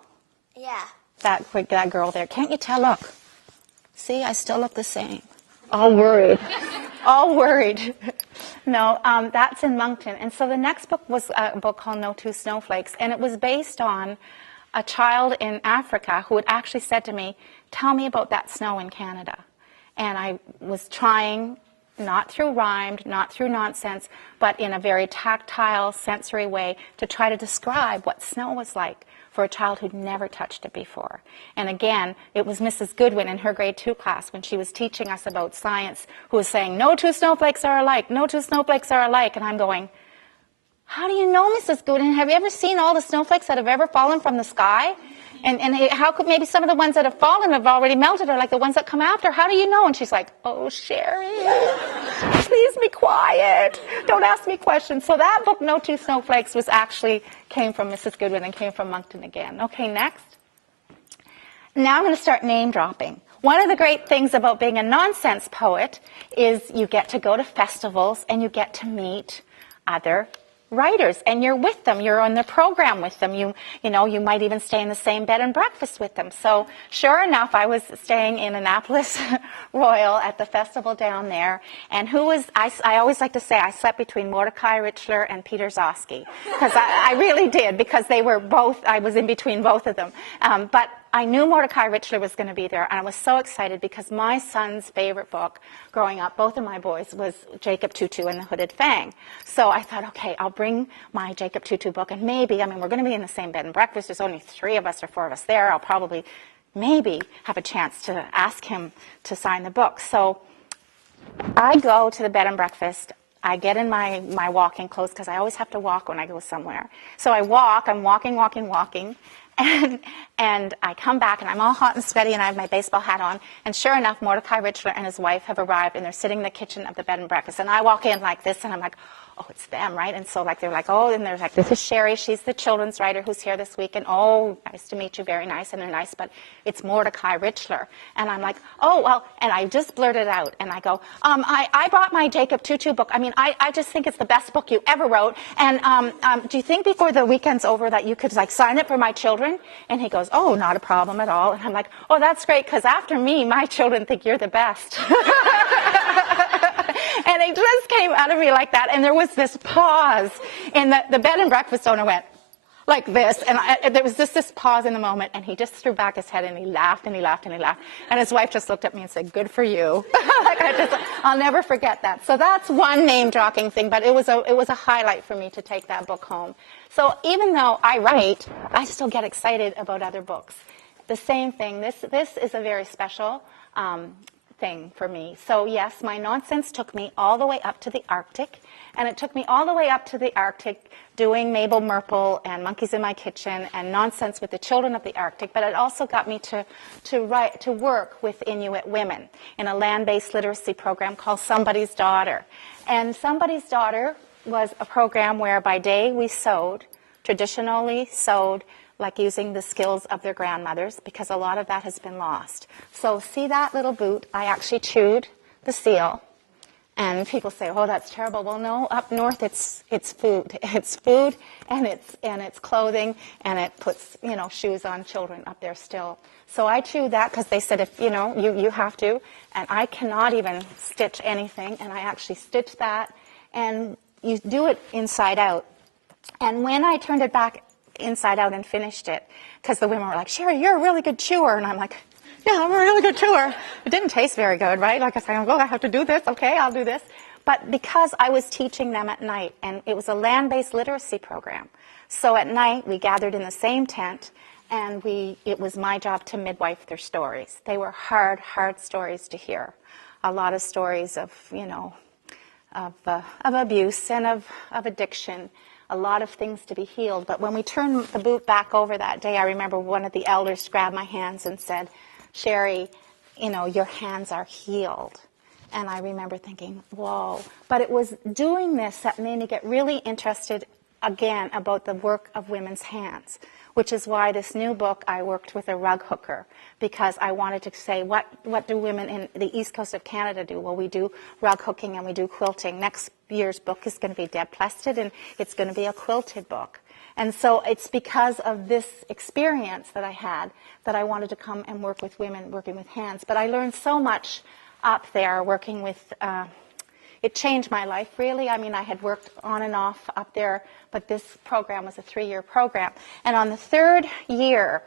Yeah. That girl there. Can't you tell? Look. See, I still look the same. All worried. All worried. No, that's in Moncton. And so the next book was a book called No Two Snowflakes, and it was based on a child in Africa who had actually said to me, tell me about that snow in Canada. And I was trying, not through rhymed, not through nonsense, but in a very tactile, sensory way to try to describe what snow was like for a child who'd never touched it before. And again, it was Mrs. Goodwin in her grade 2 class when she was teaching us about science who was saying, no two snowflakes are alike, no two snowflakes are alike. And I'm going, how do you know, Mrs. Goodwin? Have you ever seen all the snowflakes that have ever fallen from the sky? And how could maybe some of the ones that have fallen have already melted or like the ones that come after? How do you know? And she's like, oh, Sheree, please be quiet. Don't ask me questions. So that book, No Two Snowflakes, came from Mrs. Goodwin and came from Moncton again. Okay, next. Now I'm going to start name dropping. One of the great things about being a nonsense poet is you get to go to festivals and you get to meet other writers, and you're with them. You're on the program with them. You might even stay in the same bed and breakfast with them. So sure enough, I was staying in Annapolis Royal at the festival down there, and I always like to say I slept between Mordecai Richler and Peter Zosky, because I really did, because they were both, I was in between both of them. But I knew Mordecai Richler was going to be there, and I was so excited because my son's favorite book growing up, both of my boys, was Jacob Tutu and the Hooded Fang. So I thought, okay, I'll bring my Jacob Tutu book, and maybe, we're going to be in the same bed and breakfast. There's only 3 of us or 4 of us there. I'll probably, maybe, have a chance to ask him to sign the book. So I go to the bed and breakfast. I get in my walking clothes because I always have to walk when I go somewhere. So I walk. I'm walking. And I come back, and I'm all hot and sweaty, and I have my baseball hat on. And sure enough, Mordecai Richler and his wife have arrived, and they're sitting in the kitchen of the bed and breakfast. And I walk in like this, and I'm like, oh, it's them, right? And so they're like, oh, and they're like, this is Sheree. She's the children's writer who's here this week. And oh, nice to meet you. Very nice. And they're nice, but it's Mordecai Richler. And I'm like, oh, well, and I just blurted out. And I go, I brought my Jacob Tutu book. I just think it's the best book you ever wrote. And do you think before the weekend's over that you could sign it for my children? And he goes, oh, not a problem at all. And I'm like, oh, that's great, because after me, my children think you're the best. And it just came out of me like that. And there was this pause. And the bed and breakfast owner went like this. And there was just this pause in the moment. And he just threw back his head and he laughed and he laughed and he laughed. And his wife just looked at me and said, good for you. I'll never forget that. So that's one name-dropping thing. But it was a highlight for me to take that book home. So even though I write, I still get excited about other books. The same thing. This is a very special thing for me. So yes, my nonsense took me all the way up to the Arctic, and it took me all the way up to the Arctic doing Mabel Merple and Monkeys in My Kitchen and nonsense with the children of the Arctic, but it also got me to work with Inuit women in a land-based literacy program called Somebody's Daughter. And Somebody's Daughter was a program where by day we sewed, traditionally sewed, like using the skills of their grandmothers, because a lot of that has been lost. So see that little boot? I actually chewed the seal. And people say, oh, that's terrible. Well, no, up north it's food. It's food and it's clothing, and it puts, shoes on children up there still. So I chew that because they said, if, you have to. And I cannot even stitch anything. And I actually stitched that. And you do it inside out. And when I turned it back inside out and finished it, because the women were like, Sheree, you're a really good chewer. And I'm like, yeah, I'm a really good chewer. It didn't taste very good, right? Like I said, well, I have to do this. Okay, I'll do this. But because I was teaching them at night, and it was a land-based literacy program. So at night, we gathered in the same tent, and it was my job to midwife their stories. They were hard, hard stories to hear. A lot of stories of, of abuse and of addiction. A lot of things to be healed. But when we turned the boot back over that day, I remember one of the elders grabbed my hands and said, Sheree, your hands are healed. And I remember thinking, whoa. But it was doing this that made me get really interested again about the work of women's hands, which is why this new book I worked with a rug hooker, because I wanted to say, what do women in the east coast of Canada do? Well, we do rug hooking and we do quilting. Next year's book is going to be deb-plested, and it's going to be a quilted book. And so it's because of this experience that I had that I wanted to come and work with women working with hands. But I learned so much up there working with, it changed my life, really. I mean, I had worked on and off up there, but this program was a 3-year program. And on the 3rd year,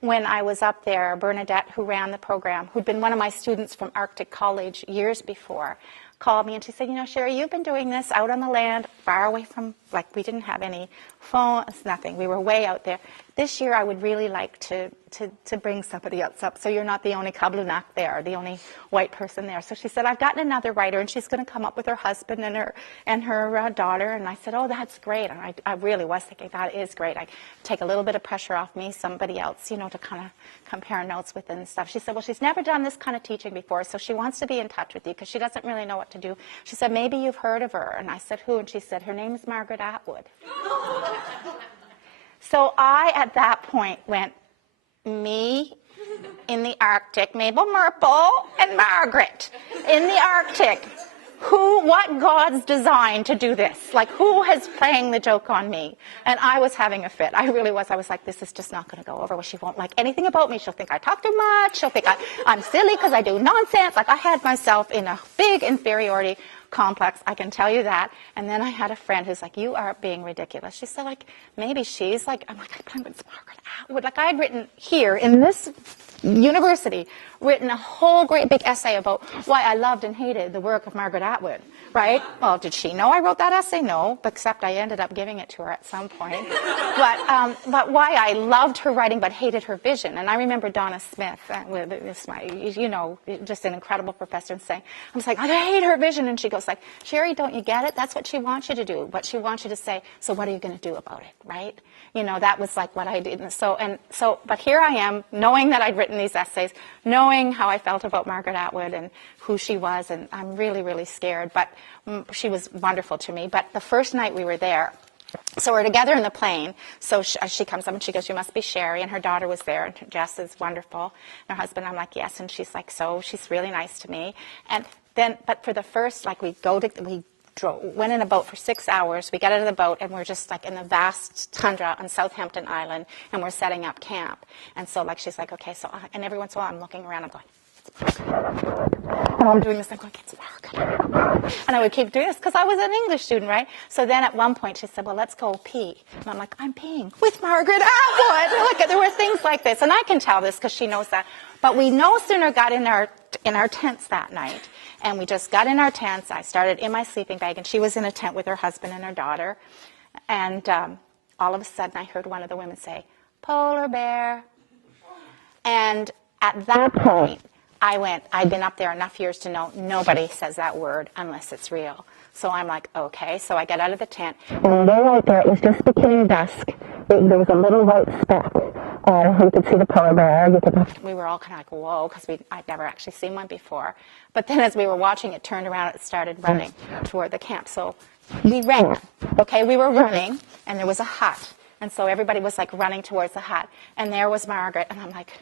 when I was up there, Bernadette, who ran the program, who'd been one of my students from Arctic College years before, called me and she said, Sheree, you've been doing this out on the land, far away from, we didn't have any phones, nothing. We were way out there. This year I would really like to bring somebody else up, so you're not the only Kablunak there, the only white person there. So she said, I've gotten another writer, and she's going to come up with her husband and her daughter. And I said, oh, that's great. And I really was thinking, that is great. I take a little bit of pressure off me, somebody else, to kind of compare notes with and stuff. She said, well, she's never done this kind of teaching before, so she wants to be in touch with you because she doesn't really know what to do. She said, maybe you've heard of her. And I said, who? And she said, her name is Margaret Atwood. So I, at that point, went, me in the Arctic, Mabel Merple and Margaret in the Arctic. What God's designed to do this? Who is playing the joke on me? And I was having a fit. I really was. I was like, this is just not going to go over. Well, she won't like anything about me. She'll think I talk too much. She'll think I'm silly because I do nonsense. I had myself in a big inferiority complex, I can tell you that. And then I had a friend who's like, you are being ridiculous. She said, maybe she's I'm like, it's Margaret Atwood. I had written here in this university, written a whole great big essay about why I loved and hated the work of Margaret Atwood, right? Well, did she know I wrote that essay? No, except I ended up giving it to her at some point. But why I loved her writing but hated her vision. And I remember Donna Smith, just an incredible professor, saying, I was like, I hate her vision. And she goes Sheree, don't you get it? That's what she wants you to do. What she wants you to say, so what are you going to do about it, right? That was what I did. But here I am, knowing that I'd written these essays, knowing how I felt about Margaret Atwood and who she was, and I'm really, really scared. But she was wonderful to me. But the first night we were there, so we're together in the plane. So she comes up and she goes, you must be Sheree. And her daughter was there, and Jess is wonderful. And her husband, I'm like, yes. And she's like, so she's really nice to me. And then, but for the first, we went in a boat for 6 hours. We got out of the boat, and we're just in the vast tundra on Southampton Island, and we're setting up camp. And so she's like, okay, so, and every once in a while I'm looking around, I'm going, it's Margaret. And I'm doing this, I'm going, it's Margaret. And I would keep doing this because I was an English student, right? So then at one point she said, well, let's go pee. And I'm like, I'm peeing with Margaret Atwood. There were things like this, and I can tell this because she knows that. But we no sooner got in our tents that night, and we just got in our tents. I started in my sleeping bag, and she was in a tent with her husband and her daughter. And all of a sudden, I heard one of the women say, polar bear. And at that point, I'd been up there enough years to know nobody says that word unless it's real. So I'm like, okay. So I get out of the tent. And there out there, it was just becoming dusk. There was a little white speck. You could see the polar bear. We were all kind of like, whoa, because I'd never actually seen one before. But then as we were watching, it turned around and it started running toward the camp. So we ran. Okay, we were running, and there was a hut. And so everybody was running towards the hut. And there was Margaret. And I'm like,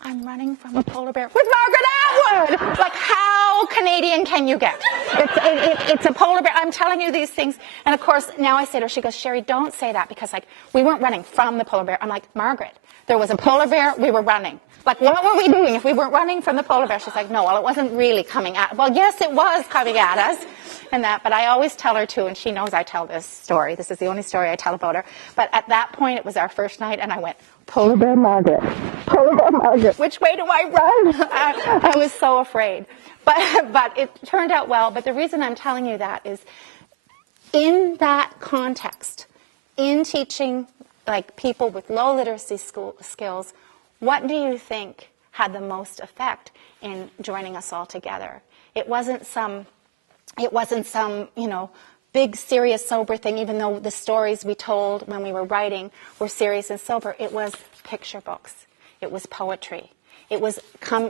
I'm running from a polar bear with Margaret Atwood. How Canadian can you get? It's a polar bear. I'm telling you these things. And of course, now I say to her, she goes, Sheree, don't say that, because like we weren't running from the polar bear. I'm like, Margaret, there was a polar bear, we were running. Like, what were we doing if we weren't running from the polar bear? She's like, no, well, it wasn't really coming at, well, yes, it was coming at us. And that, but I always tell her too, and she knows I tell this story. This is the only story I tell about her. But at that point, it was our first night, and I went, Polar Bear Margaret, Polar Bear Margaret, which way do I run? I was so afraid. But it turned out well. But the reason I'm telling you that is, in that context, in teaching like people with low literacy skills, what do you think had the most effect in joining us all together? It wasn't some, big, serious, sober thing, even though the stories we told when we were writing were serious and sober. It was picture books. It was poetry. It was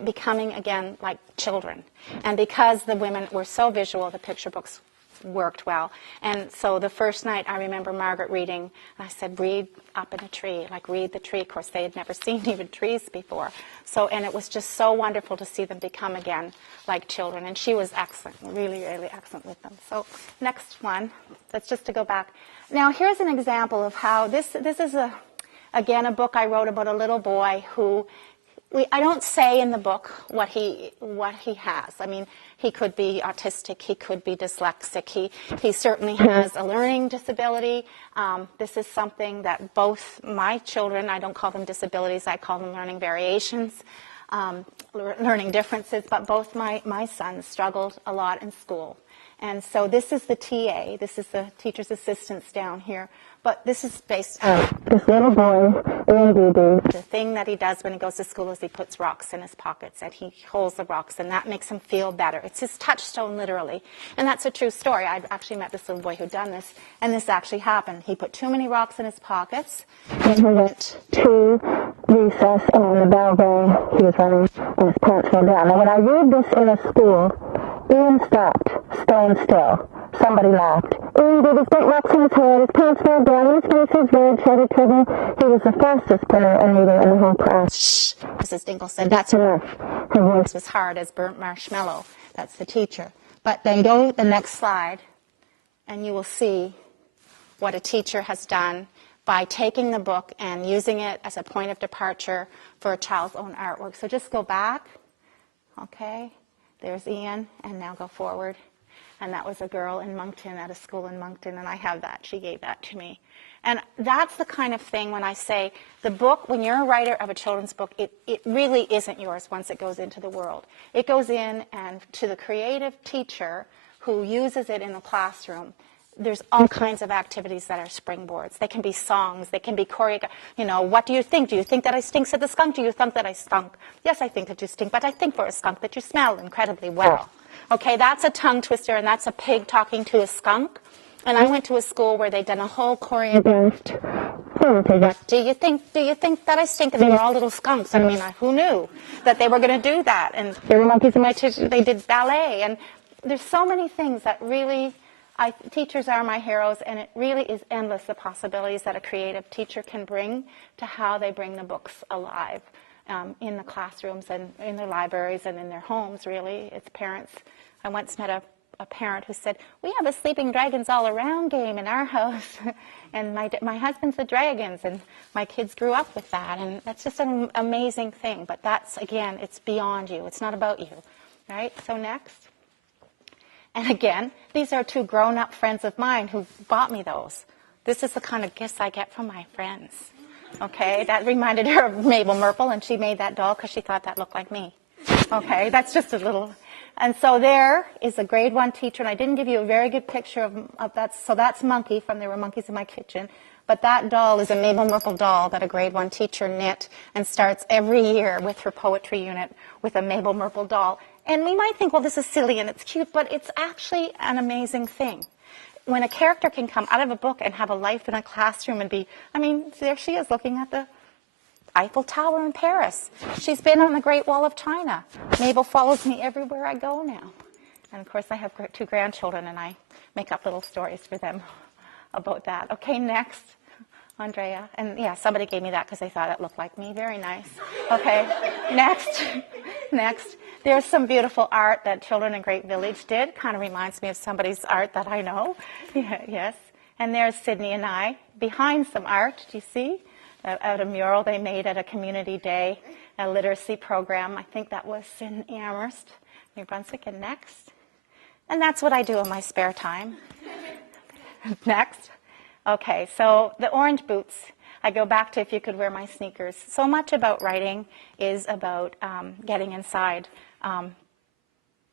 becoming, again, like children. And because the women were so visual, the picture books worked well. And so the first night, I remember Margaret reading, and I said, read up in a tree, like read the tree. Of course, they had never seen even trees before. So, and it was just so wonderful to see them become again like children. And she was excellent, really, really excellent with them. So next one, that's just to go back. Now, here's an example of how this is, again, a book I wrote about a little boy who, I don't say in the book what he has. I mean, he could be autistic, he could be dyslexic, he certainly has a learning disability. This is something that both my children, I don't call them disabilities, I call them learning variations, learning differences, but both my sons struggled a lot in school. And so this is the TA, this is the teacher's assistants down here. But this is based on this little boy, the thing that he does when he goes to school is he puts rocks in his pockets and he holds the rocks, and that makes him feel better. It's his touchstone, literally. And that's a true story. I've actually met this little boy who'd done this, and this actually happened. He put too many rocks in his pockets, and he went to recess, and on the bell rang, he was running, and his pants fell down. Now, when I read this in a school, Ian stopped, stone still. Somebody laughed. Ian did his big rocks in his head, his pants fell down, his face was red, shredded turban. He was the fastest player and leader in the whole class. Shh, Mrs. Dingle said, that's enough. Her voice was hard as burnt marshmallow. That's the teacher. But then go to the next slide, and you will see what a teacher has done by taking the book and using it as a point of departure for a child's own artwork. So just go back. Okay, there's Ian, and now go forward. And that was a girl in Moncton, at a school in Moncton, and I have that. She gave that to me. And that's the kind of thing when I say the book, when you're a writer of a children's book, it really isn't yours once it goes into the world. It goes in, and to the creative teacher who uses it in the classroom, there's all kinds of activities that are springboards. They can be songs. They can be choreographed. What do you think? Do you think that I stink? Said the skunk. Do you think that I stunk? Yes, I think that you stink, but I think for a skunk that you smell incredibly well. Okay, that's a tongue twister, and that's a pig talking to a skunk. And I went to a school where they'd done a whole choreographed do you think that I stink? And they were all little skunks. I mean, who knew that they were going to do that? And there were monkeys in my teacher. They did ballet. And there's so many things that really, teachers are my heroes, and it really is endless, the possibilities that a creative teacher can bring to how they bring the books alive. In the classrooms and in their libraries and in their homes, really. It's parents. I once met a parent who said, we have a sleeping dragons all around game in our house. And my husband's the dragons, and my kids grew up with that. And that's just an amazing thing. But that's, again, it's beyond you. It's not about you. Right? So next. And again, these are two grown-up friends of mine who bought me those. This is the kind of gifts I get from my friends. Okay, that reminded her of Mabel Merple, and she made that doll because she thought that looked like me. Okay, that's just a little. And so there is a grade 1 teacher, and I didn't give you a very good picture of that. So that's Monkey from There Were Monkeys in My Kitchen. But that doll is a Mabel Merple doll that a grade 1 teacher knit and starts every year with her poetry unit with a Mabel Merple doll. And we might think, well, this is silly and it's cute, but it's actually an amazing thing. When a character can come out of a book and have a life in a classroom and be, there she is looking at the Eiffel Tower in Paris. She's been on the Great Wall of China. Mabel follows me everywhere I go now. And of course, I have 2 grandchildren, and I make up little stories for them about that. Okay, next. Andrea. And yeah, somebody gave me that because they thought it looked like me. Very nice. Okay, next. There's some beautiful art that Children in Great Village did. Kind of reminds me of somebody's art that I know. Yeah, yes. And there's Sydney and I behind some art. Do you see? At a mural they made at a community day, a literacy program. I think that was in Amherst, New Brunswick. And next. And that's what I do in my spare time. Next. Okay, so the orange boots. I go back to If You Could Wear My Sneakers. So much about writing is about getting inside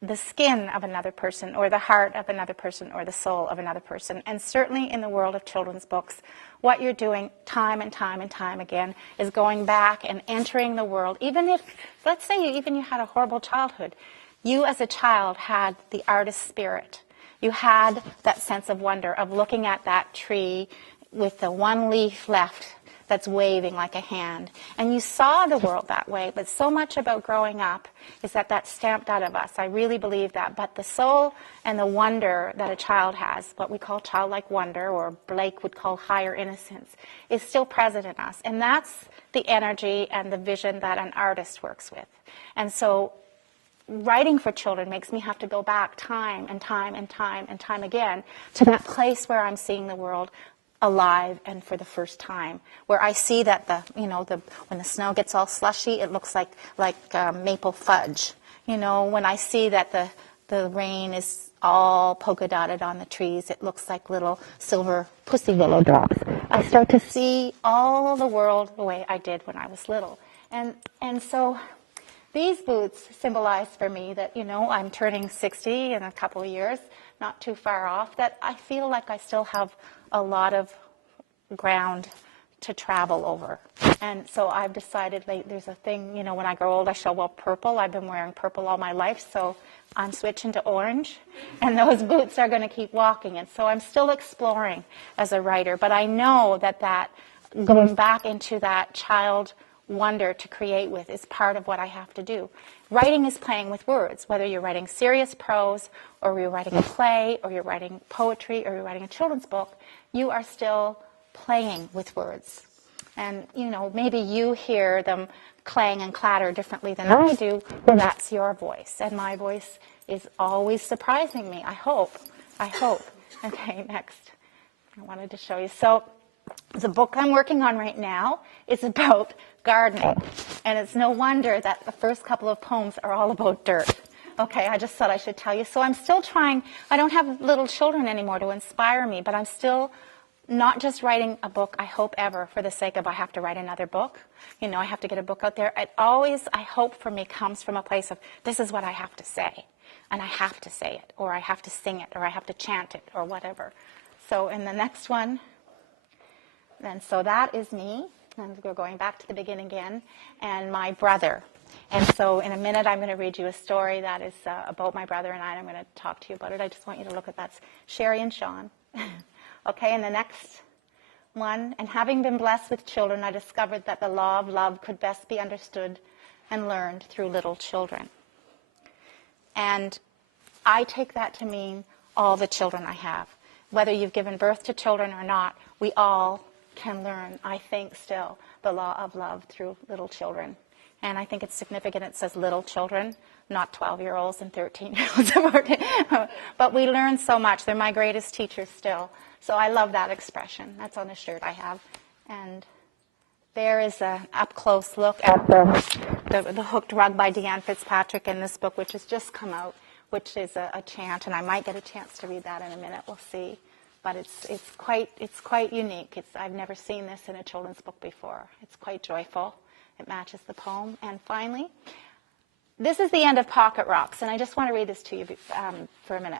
the skin of another person, or the heart of another person, or the soul of another person. And certainly in the world of children's books, what you're doing time and time and time again is going back and entering the world. Even if, let's say you had a horrible childhood, you as a child had the artist spirit. You had that sense of wonder of looking at that tree with the one leaf left that's waving like a hand. And you saw the world that way, but so much about growing up is that that's stamped out of us. I really believe that. But the soul and the wonder that a child has, what we call childlike wonder, or Blake would call higher innocence, is still present in us. And that's the energy and the vision that an artist works with. And so writing for children makes me have to go back time and time and time and time again to that place where I'm seeing the world alive and for the first time, where I see that when the snow gets all slushy, it looks like maple fudge. When I see that the rain is all polka dotted on the trees, it looks like little silver pussy willow drops. I start to see all the world the way I did when I was little, and so these boots symbolize for me that I'm turning 60 in a couple of years, not too far off. That I feel like I still have a lot of ground to travel over. And so I've decided there's a thing, when I grow old, I shall wear purple. I've been wearing purple all my life, so I'm switching to orange. And those boots are going to keep walking. And so I'm still exploring as a writer. But I know that going back into that child wonder to create with is part of what I have to do. Writing is playing with words, whether you're writing serious prose, or you're writing a play, or you're writing poetry, or you're writing a children's book. You are still playing with words. And, maybe you hear them clang and clatter differently than I do. Well, that's your voice. And my voice is always surprising me, I hope. Okay, next. I wanted to show you. So the book I'm working on right now is about gardening. And it's no wonder that the first couple of poems are all about dirt. Okay, I just thought I should tell you. So I'm still trying. I don't have little children anymore to inspire me, but I'm still not just writing a book, I hope, ever for the sake of I have to write another book. I have to get a book out there. It always, I hope for me, comes from a place of this is what I have to say. And I have to say it, or I have to sing it, or I have to chant it, or whatever. So in the next one, and so that is me. And we're going back to the beginning again, and my brother. And so in a minute, I'm going to read you a story that is about my brother and I, and I'm going to talk to you about it. I just want you to look at that. Sheree and Sean. Okay, and the next one. And having been blessed with children, I discovered that the law of love could best be understood and learned through little children. And I take that to mean all the children I have. Whether you've given birth to children or not, we all can learn, I think, still, the law of love through little children. And I think it's significant it says little children, not 12-year-olds and 13-year-olds. But we learn so much. They're my greatest teachers still. So I love that expression. That's on the shirt I have. And there is an up-close look at the Hooked Rug by Deanne Fitzpatrick in this book, which has just come out, which is a chant. And I might get a chance to read that in a minute. We'll see. But it's quite unique. I've never seen this in a children's book before. It's quite joyful. It matches the poem. And finally, this is the end of Pocket Rocks, and I just want to read this to you for a minute.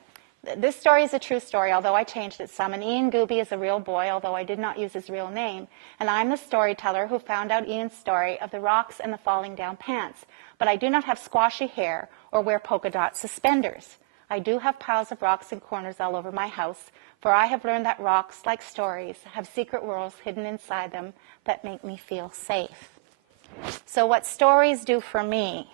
This story is a true story, although I changed it some, and Ian Gooby is a real boy, although I did not use his real name, and I'm the storyteller who found out Ian's story of the rocks and the falling down pants, but I do not have squashy hair or wear polka dot suspenders. I do have piles of rocks in corners all over my house, for I have learned that rocks, like stories, have secret worlds hidden inside them that make me feel safe. So what stories do for me,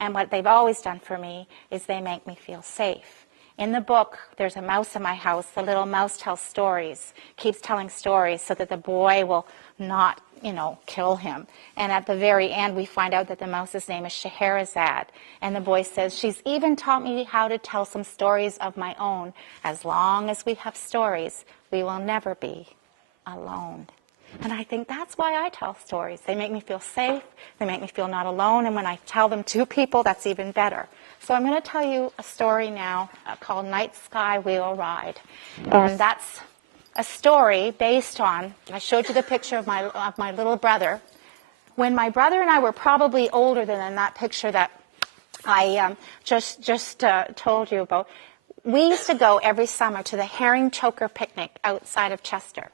and what they've always done for me, is they make me feel safe. In the book, there's a mouse in my house. The little mouse tells stories, keeps telling stories so that the boy will not, kill him. And at the very end, we find out that the mouse's name is Scheherazade. And the boy says, she's even taught me how to tell some stories of my own. As long as we have stories, we will never be alone. And I think that's why I tell stories. They make me feel safe. They make me feel not alone. And when I tell them to people, that's even better. So I'm going to tell you a story now called Night Sky Wheel Ride. And that's a story based on, I showed you the picture of my little brother. When my brother and I were probably older than in that picture that I just told you about, we used to go every summer to the herring choker picnic outside of Chester.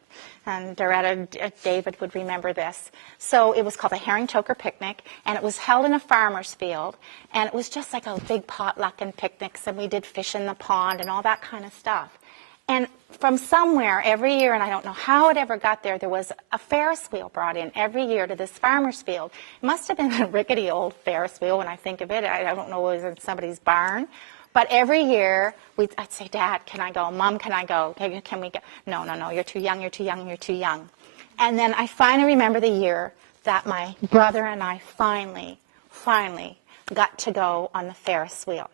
And Doretta, David would remember this. So it was called the herring choker picnic, and it was held in a farmer's field. And it was just like a big potluck and picnics, and we did fish in the pond and all that kind of stuff. And from somewhere every year, and I don't know how it ever got there, there was a Ferris wheel brought in every year to this farmer's field. It must have been a rickety old Ferris wheel when I think of it. I don't know, it was in somebody's barn. But every year, I'd say, Dad, can I go? Mom, can I go? Can we go? No, you're too young, you're too young, you're too young. And then I finally remember the year that my brother and I finally got to go on the Ferris wheel.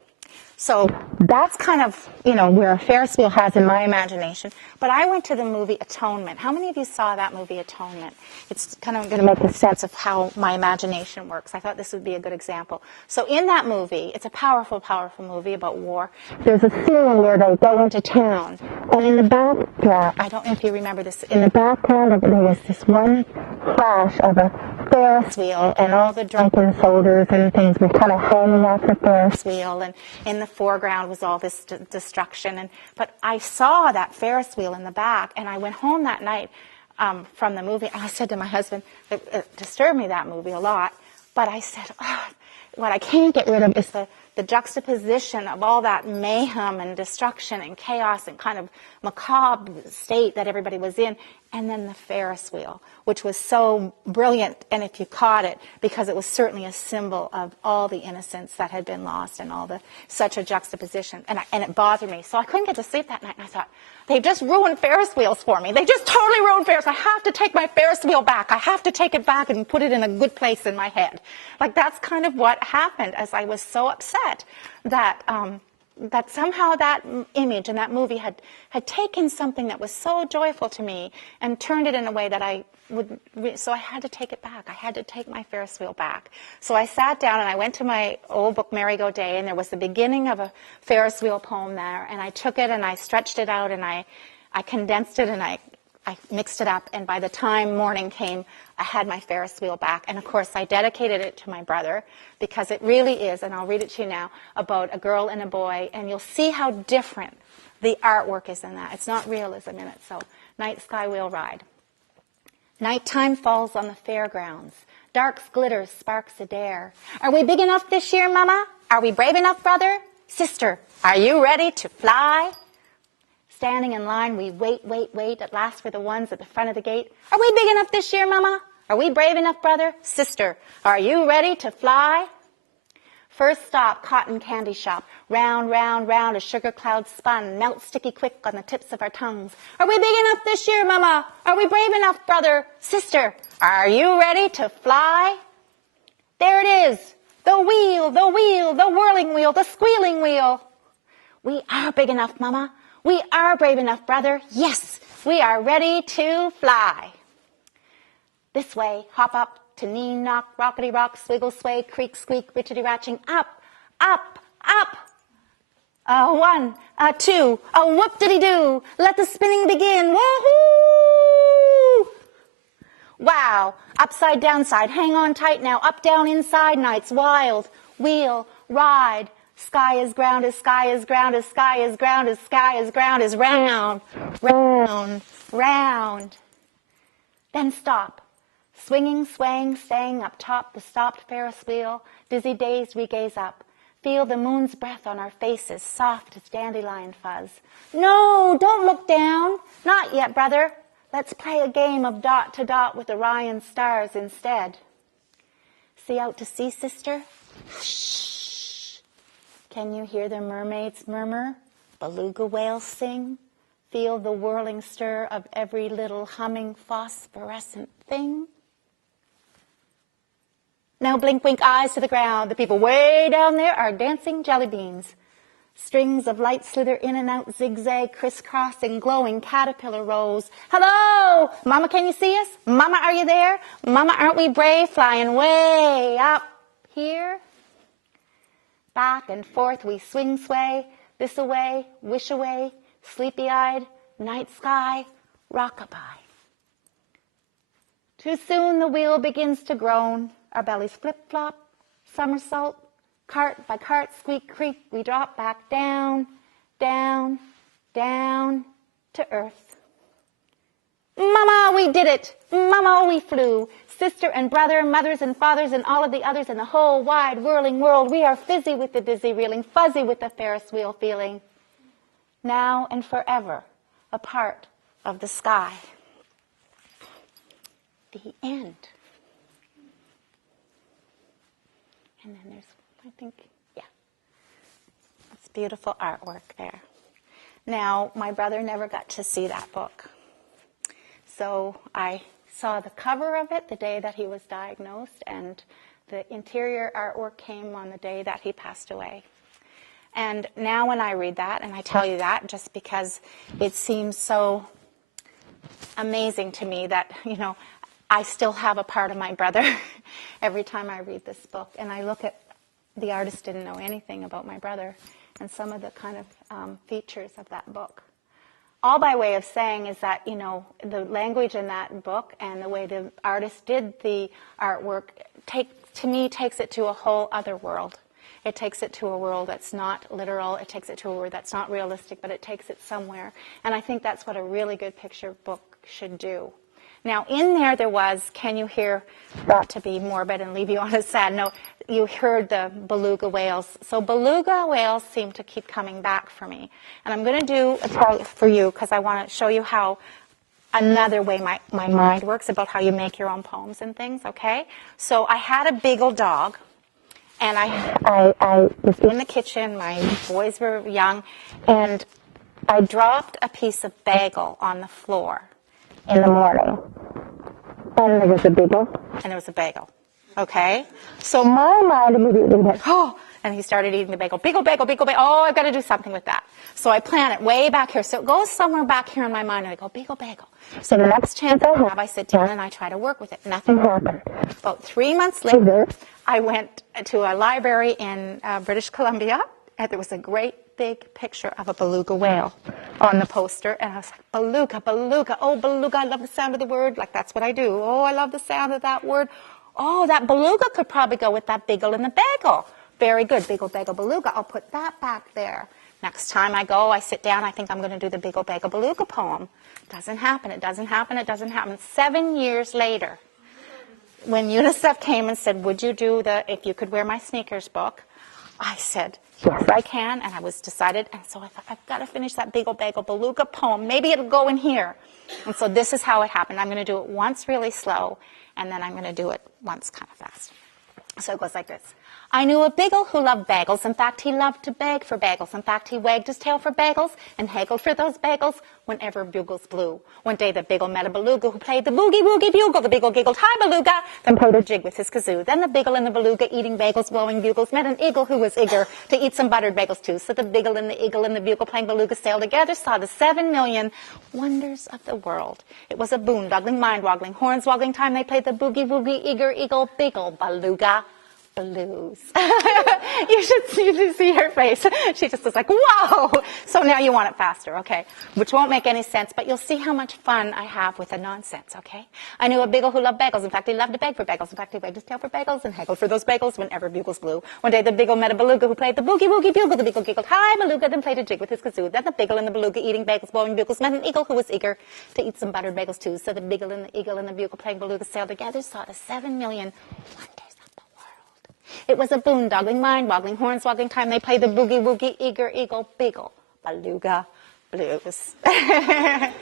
So that's kind of, where a Ferris wheel has in my imagination. But I went to the movie Atonement. How many of you saw that movie Atonement? It's kind of going to make a sense of how my imagination works. I thought this would be a good example. So in that movie, it's a powerful, powerful movie about war. There's a scene where they go into town. And in the background, I don't know if you remember this, in the background there was this one flash of a Ferris wheel, and all the drunken soldiers and things were kind of hanging off the Ferris wheel, and in the foreground was all this destruction. But I saw that Ferris wheel in the back, and I went home that night from the movie, and I said to my husband, it disturbed me, that movie, a lot, but I said, what I can't get rid of is the juxtaposition of all that mayhem and destruction and chaos and kind of macabre state that everybody was in, and then the Ferris wheel, which was so brilliant, and if you caught it, because it was certainly a symbol of all the innocence that had been lost and such a juxtaposition, and it bothered me. So I couldn't get to sleep that night, and I thought, they just ruined Ferris wheels for me. They just totally ruined Ferris. I have to take my Ferris wheel back. I have to take it back and put it in a good place in my head. Like, that's kind of what happened, as I was so upset that somehow that image and that movie had taken something that was so joyful to me and turned it in a way that so I had to take it back. I had to take my Ferris wheel back. So I sat down and I went to my old book, Merry Go Day, and there was the beginning of a Ferris wheel poem there, and I took it and I stretched it out and I condensed it and I mixed it up, and by the time morning came, I had my Ferris wheel back. And of course, I dedicated it to my brother, because it really is, and I'll read it to you now, about a girl and a boy, and you'll see how different the artwork is in that. It's not realism in it. So, Night Sky Wheel Ride. Nighttime falls on the fairgrounds. Darks glitter, sparks adair. Are we big enough this year, Mama? Are we brave enough, brother? Sister, are you ready to fly? Standing in line, we wait. At last we're the ones at the front of the gate. Are we big enough this year, Mama? Are we brave enough, brother? Sister, are you ready to fly? First stop, cotton candy shop. Round, round, round, a sugar cloud spun. Melt sticky quick on the tips of our tongues. Are we big enough this year, Mama? Are we brave enough, brother? Sister, are you ready to fly? There it is. The wheel, the whirling wheel, the squealing wheel. We are big enough, Mama. We are brave enough, brother. Yes, we are ready to fly. This way, hop up to knee knock, rockety rock, swiggle sway, creak squeak, ritchety ratching, up, up, up. A one, a two, a whoop-diddy-doo. Let the spinning begin. Woohoo! Wow, upside, downside, hang on tight now, up, down, inside, nights, wild, wheel, ride. Sky is ground, as sky is ground, as sky is ground, as sky is ground, is round, round, round. Then stop. Swinging, swaying, staying up top the stopped Ferris wheel. Dizzy dazed, we gaze up. Feel the moon's breath on our faces, soft as dandelion fuzz. No, don't look down. Not yet, brother. Let's play a game of dot to dot with Orion's stars instead. See out to sea, sister? Shh. Can you hear the mermaids murmur? beluga whales sing. Feel the whirling stir of every little humming phosphorescent thing. Now blink, wink eyes to the ground. The people way down there are dancing jelly beans. Strings of light slither in and out, zigzag, crisscrossing, glowing caterpillar rows. Hello! Mama, can you see us? Mama, are you there? Mama, aren't we brave? Flying way up here. Back and forth we swing, sway, this away, wish away, sleepy-eyed, night sky, rockabye. Too soon the wheel begins to groan. Our bellies flip-flop, somersault, cart by cart, squeak, creak, we drop back down, down, down to earth. Mama, we did it. Mama, we flew. Sister and brother, mothers and fathers, and all of the others in the whole wide whirling world. We are fizzy with the dizzy reeling, fuzzy with the Ferris wheel feeling. Now and forever, a part of the sky. The end. And then there's, I think, yeah. That's beautiful artwork there. Now, my brother never got to see that book. So I saw the cover of it the day that he was diagnosed, and the interior artwork came on the day that he passed away. And now when I read that, and I tell you that just because it seems so amazing to me that, you know, I still have a part of my brother every time I read this book. And I look at, the artist didn't know anything about my brother, and some of the kind of features of that book. All by way of saying is that, you know, the language in that book and the way the artist did the artwork, to me, takes it to a whole other world. It takes it to a world that's not literal. It takes it to a world that's not realistic, but it takes it somewhere. And I think that's what a really good picture book should do. Now, in there was, can you hear, not to be morbid and leave you on a sad note, you heard the beluga whales. So beluga whales seem to keep coming back for me. And I'm going to do a talk for you because I want to show you how another way my mind works about how you make your own poems and things, okay? So I had a beagle dog, and I was in the kitchen. My boys were young, and I dropped a piece of bagel on the floor in the morning. And there was a beagle. And there was a bagel. Okay? So my mind immediately went, oh, and he started eating the bagel. Beagle, bagel, beagle, bagel. Oh, I've got to do something with that. So I plan it way back here. So it goes somewhere back here in my mind, and I go, beagle, bagel. So the next chance I have, I sit down and I try to work with it. Nothing happened. About 3 months later, I went to a library in British Columbia, and there was a great big picture of a beluga whale on the poster, and I was like, beluga, beluga, oh, beluga, I love the sound of the word, like that's what I do. Oh, I love the sound of that word. Oh, that beluga could probably go with that beagle and the bagel. Very good, beagle, bagel, beluga. I'll put that back there. Next time I go, I sit down, I think I'm going to do the beagle, bagel, beluga poem. Doesn't happen, it doesn't happen, it doesn't happen. 7 years later, when UNICEF came and said, would you do the If You Could Wear My Sneakers book, I said, yes, I can, and I was decided, and so I thought, I've got to finish that beagle, bagel, beluga poem. Maybe it'll go in here. And so this is how it happened. I'm going to do it once really slow, and then I'm going to do it once kind of fast. So it goes like this. I knew a beagle who loved bagels. In fact, he loved to beg for bagels. In fact, he wagged his tail for bagels and haggled for those bagels whenever bugles blew. One day the beagle met a beluga who played the boogie-woogie bugle. The beagle giggled, hi, beluga, then played a jig with his kazoo. Then the beagle and the beluga, eating bagels, blowing bugles, met an eagle who was eager to eat some buttered bagels too. So the beagle and the eagle and the bugle playing beluga sailed together, saw the 7 million wonders of the world. It was a boondoggling, mind-woggling, horns-woggling time. They played the boogie-woogie, eager, eagle, beagle, beluga blues. You should see her face. She just was like, whoa! So now you want it faster, okay? Which won't make any sense, but you'll see how much fun I have with the nonsense, okay? I knew a beagle who loved bagels. In fact, he loved to beg for bagels. In fact, he wagged his tail for bagels and haggled for those bagels whenever bugles blew. One day the beagle met a beluga who played the boogie-woogie bugle. The beagle giggled, hi, beluga, then played a jig with his kazoo. Then the beagle and the beluga, eating bagels, blowing bugles, met an eagle who was eager to eat some buttered bagels too. So the beagle and the eagle and the bugle playing beluga sailed together, saw the 7 million wonders. It was a boondoggling, mind-woggling, horns-woggling time. They played the boogie-woogie, eager, eagle, beagle, beluga blues. And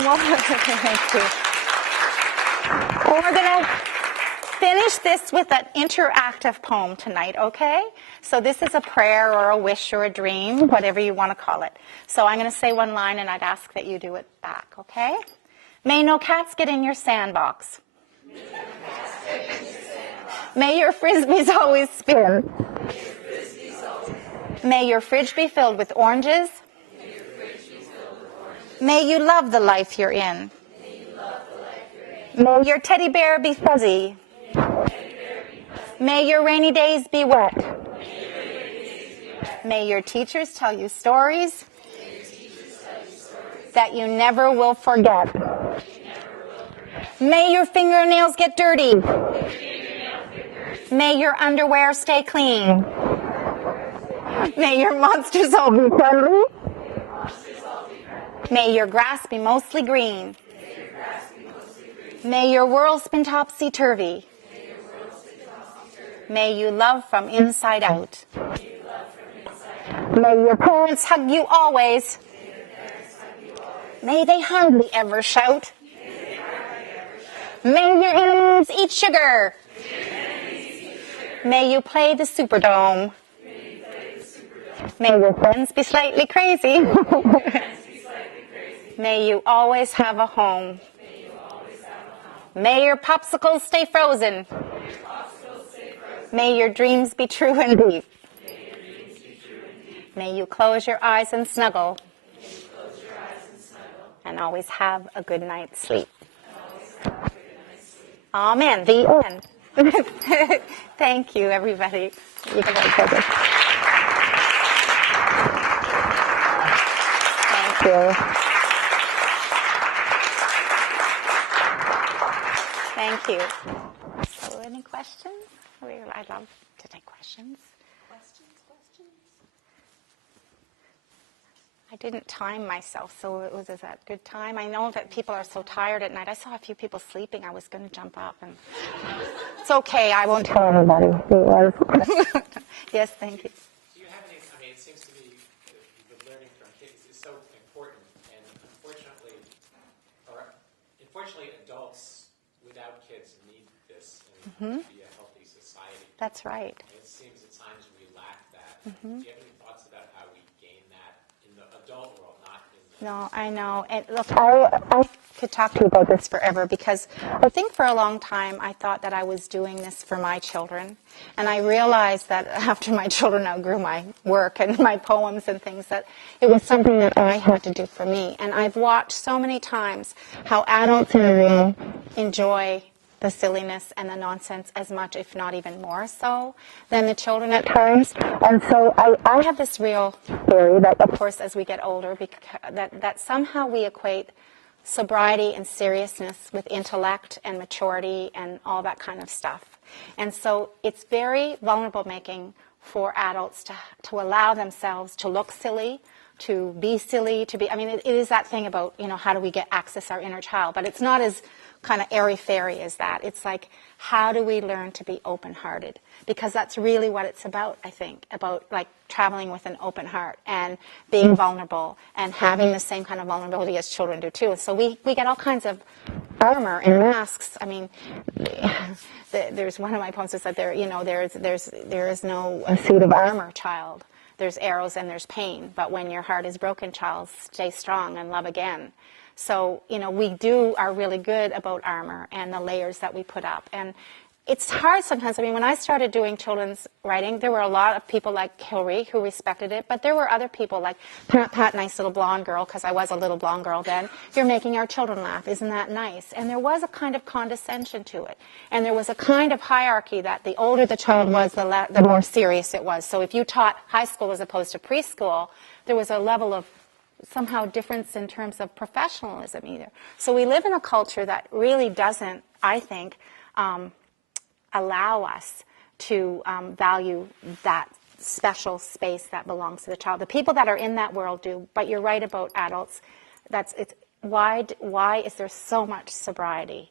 we'll, thank you. And finish this with an interactive poem tonight, okay? So this is a prayer or a wish or a dream, whatever you want to call it. So I'm going to say one line and I'd ask that you do it back, okay? May no cats get in your sandbox. May your frisbees always spin. May your fridge be filled with oranges. May you love the life you're in. May your teddy bear be fuzzy. May your rainy days be wet. May your teachers tell you stories that you never will forget. May your fingernails get dirty. May your underwear stay clean. May your monsters all be friendly. May your grass be mostly green. May your world spin topsy-turvy. May you love from inside out. May your parents hug you always. May they hardly ever shout. May your enemies eat sugar. May you play the Superdome. May your friends be slightly crazy. May you always have a home. May your popsicles stay frozen. May your dreams be true and deep. May you close your eyes and snuggle. And always have a good night's sleep. Amen. The end. Thank you, everybody. You can write this. Thank you. Thank you. So, any questions? I'd love to take questions. Questions? I didn't time myself, so it was at good time. I know that people are so tired at night. I saw a few people sleeping. I was going to jump up, and it's okay. I won't tell anybody. Yes, thank you. Do you have any? I mean, it seems to me the learning from kids is so important, and unfortunately, adults without kids need this in to be a healthy society. That's right. And it seems at times we lack that. Do you have any thoughts about how we gain that in the adult world, not in the... No, I know. And look, I could talk to you about this forever because I think for a long time I thought that I was doing this for my children. And I realized that after my children outgrew my work and my poems and things, that it was something that I had to do for me. And I've watched so many times how adults in a room enjoy the silliness and the nonsense as much, if not even more so, than the children at times. And so I have this real theory that, of course, as we get older, that somehow we equate sobriety and seriousness with intellect and maturity and all that kind of stuff. And so it's very vulnerable making for adults to allow themselves to look silly, to be silly, to be, I mean, it is that thing about, how do we access our inner child, but it's not as kind of airy-fairy as that. It's like, how do we learn to be open-hearted? Because that's really what it's about, I think, about like traveling with an open heart and being vulnerable and having the same kind of vulnerability as children do too. So we get all kinds of armor and masks. I mean, there's one of my poems that said there is no suit of armor, child. There's arrows and there's pain, but when your heart is broken, child, stay strong and love again. So, we are really good about armor and the layers that we put up. And it's hard sometimes. I mean, when I started doing children's writing, there were a lot of people like Sheree who respected it, but there were other people like, Pat, nice little blonde girl, because I was a little blonde girl then. You're making our children laugh. Isn't that nice? And there was a kind of condescension to it. And there was a kind of hierarchy that the older the child was, the more serious it was. So if you taught high school as opposed to preschool, there was a level of somehow difference in terms of professionalism either. So we live in a culture that really doesn't, I think, allow us to value that special space that belongs to the child. The people that are in that world do, but you're right about adults. Why is there so much sobriety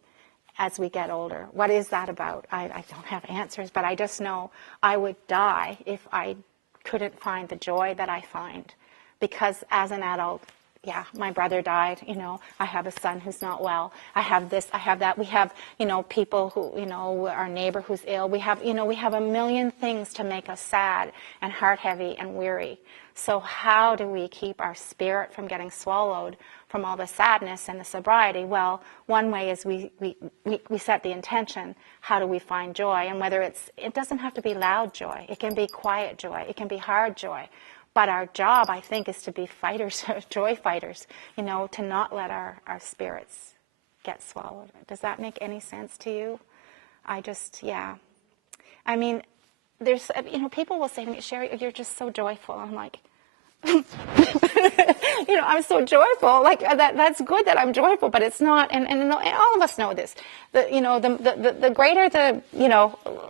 as we get older? What is that about? I don't have answers, but I just know I would die if I couldn't find the joy that I find. Because as an adult, yeah, my brother died, I have a son who's not well. I have this, I have that. We have, people who, our neighbor who's ill. We have a million things to make us sad and heart heavy and weary. So how do we keep our spirit from getting swallowed from all the sadness and the sobriety? Well, one way is we set the intention. How do we find joy? And whether it doesn't have to be loud joy. It can be quiet joy. It can be hard joy. But our job, I think, is to be fighters, joy fighters, to not let our spirits get swallowed. Does that make any sense to you? Yeah. I mean, there's, people will say to me, Sheree, you're just so joyful. I'm like, I'm so joyful. Like, that's good that I'm joyful, but it's not, and all of us know this. The greater the,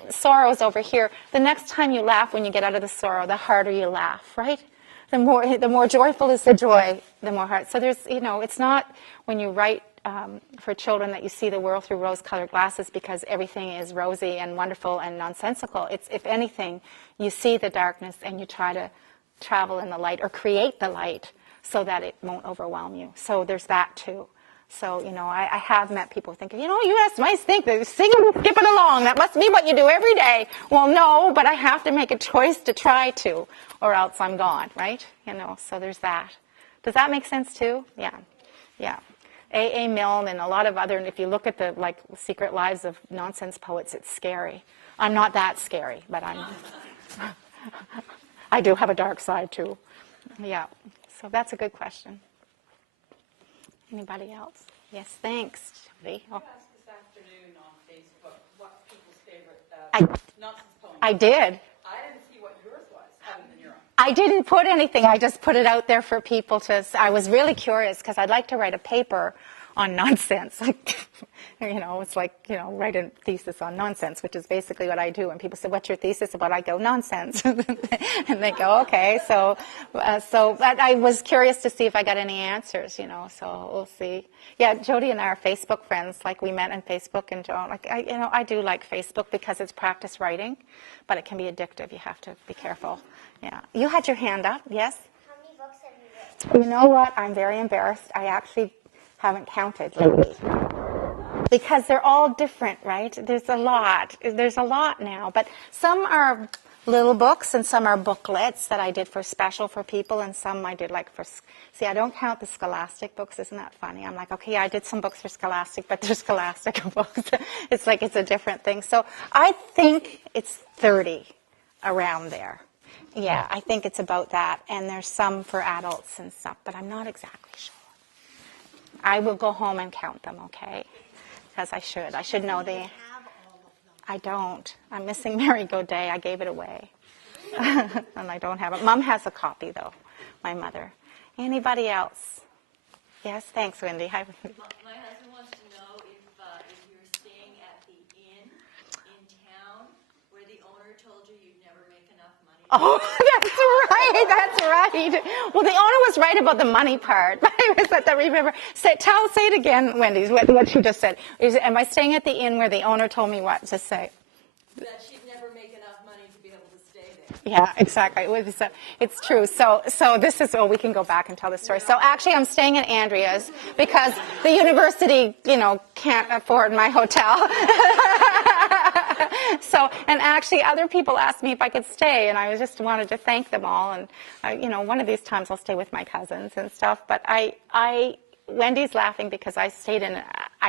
sorrows over here, the next time you laugh when you get out of the sorrow, the harder you laugh, right? The more joyful is the joy, the more hard. So there's, it's not when you write for children that you see the world through rose-colored glasses because everything is rosy and wonderful and nonsensical. It's, if anything, you see the darkness and you try to travel in the light or create the light so that it won't overwhelm you. So there's that too. So, I have met people thinking, you must think that singing and skipping along, that must be what you do every day. Well, no, but I have to make a choice to try to, or else I'm gone, right? So there's that. Does that make sense too? Yeah. A. Milne and a lot of other, and if you look at the, Secret Lives of Nonsense Poets, it's scary. I'm not that scary, but I do have a dark side too. Yeah. So that's a good question. Anybody else? Yes, thanks, Jody. Did you ask this afternoon on Facebook what people's favorite nonsense poem was? I did. I didn't see what yours was, other than your own. I didn't put anything. I just put it out there for people to. I was really curious because I'd like to write a paper on nonsense. It's like, write a thesis on nonsense, which is basically what I do. And people say, what's your thesis about? I go, nonsense. And they go, okay. So but I was curious to see if I got any answers, so we'll see. Yeah, Jody and I are Facebook friends. We met on Facebook, and I do like Facebook because it's practice writing, but it can be addictive. You have to be careful. Yeah. You had your hand up, yes? How many books have you written? You know what? I'm very embarrassed. I actually haven't counted lately because they're all different, right? There's a lot now, but some are little books and some are booklets that I did special for people, and some I did I don't count the Scholastic books. Isn't that funny? I'm like, okay, I did some books for Scholastic, but they're Scholastic books. It's a different thing. So I think it's 30 around there. Yeah, I think it's about that, and there's some for adults and stuff, but I'm not exactly sure. I will go home and count them, okay? Because I should know I don't. I'm missing Mary Godet. I gave it away. And I don't have it. Mom has a copy, though, my mother. Anybody else? Yes, thanks, Wendy. Hi. My husband wants to know if you're staying at the inn in town where the owner told you you'd never make enough money. Oh, that's right. Well, the owner was right about the money part. I was at the remember. Say it again, Wendy, what you just said. Am I staying at the inn where the owner told me what to say? That she'd never make enough money to be able to stay there. Yeah, exactly. It's true. So this is, we can go back and tell the story. So actually I'm staying at Andrea's because the university, can't afford my hotel. So, and actually other people asked me if I could stay, and I just wanted to thank them all. And, one of these times I'll stay with my cousins and stuff. But Wendy's laughing because I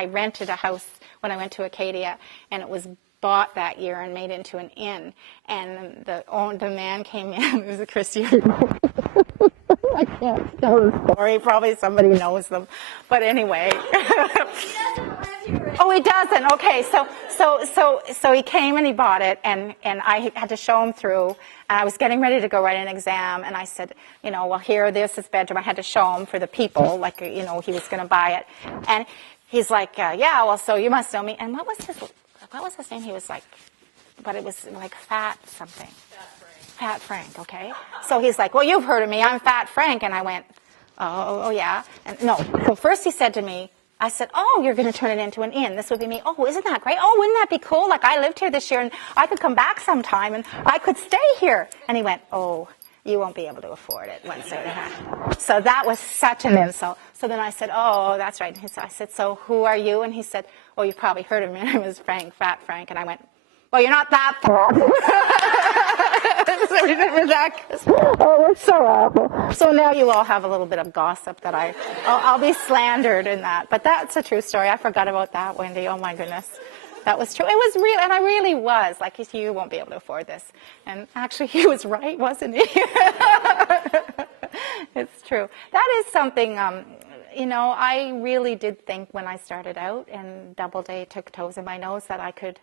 rented a house when I went to Acadia, and it was bought that year and made into an inn. And the man came in, it was a Christian. I can't tell the story. Probably somebody knows them. But anyway. Oh, he doesn't. Okay. So he came and he bought it, and I had to show him through. And I was getting ready to go write an exam, and I said, well, here, this is bedroom. I had to show him for the people, he was going to buy it. And he's like, yeah, well, so you must know me. And what was his name? He was like, but it was like Fat something. Fat Frank, okay? So he's like, well, you've heard of me. I'm Fat Frank. And I went, oh yeah. And no. So first he said to me, I said, oh, you're going to turn it into an inn. This would be me. Oh, isn't that great? Oh, wouldn't that be cool? I lived here this year, and I could come back sometime, and I could stay here. And he went, oh, you won't be able to afford it once it happens. So that was such an insult. So then I said, oh, that's right. And I said, so who are you? And he said, well, you've probably heard of me. My name is Frank, Fat Frank. And I went, well, you're not that fat. So remember that? Oh, it's so awful. So now you all have a little bit of gossip that I'll be slandered in that. But that's a true story. I forgot about that, Wendy. Oh, my goodness. That was true. It was real, and I really was. Like, you won't be able to afford this. And actually, he was right, wasn't he? It's true. That is something, I really did think when I started out and Doubleday took toes in my nose that I could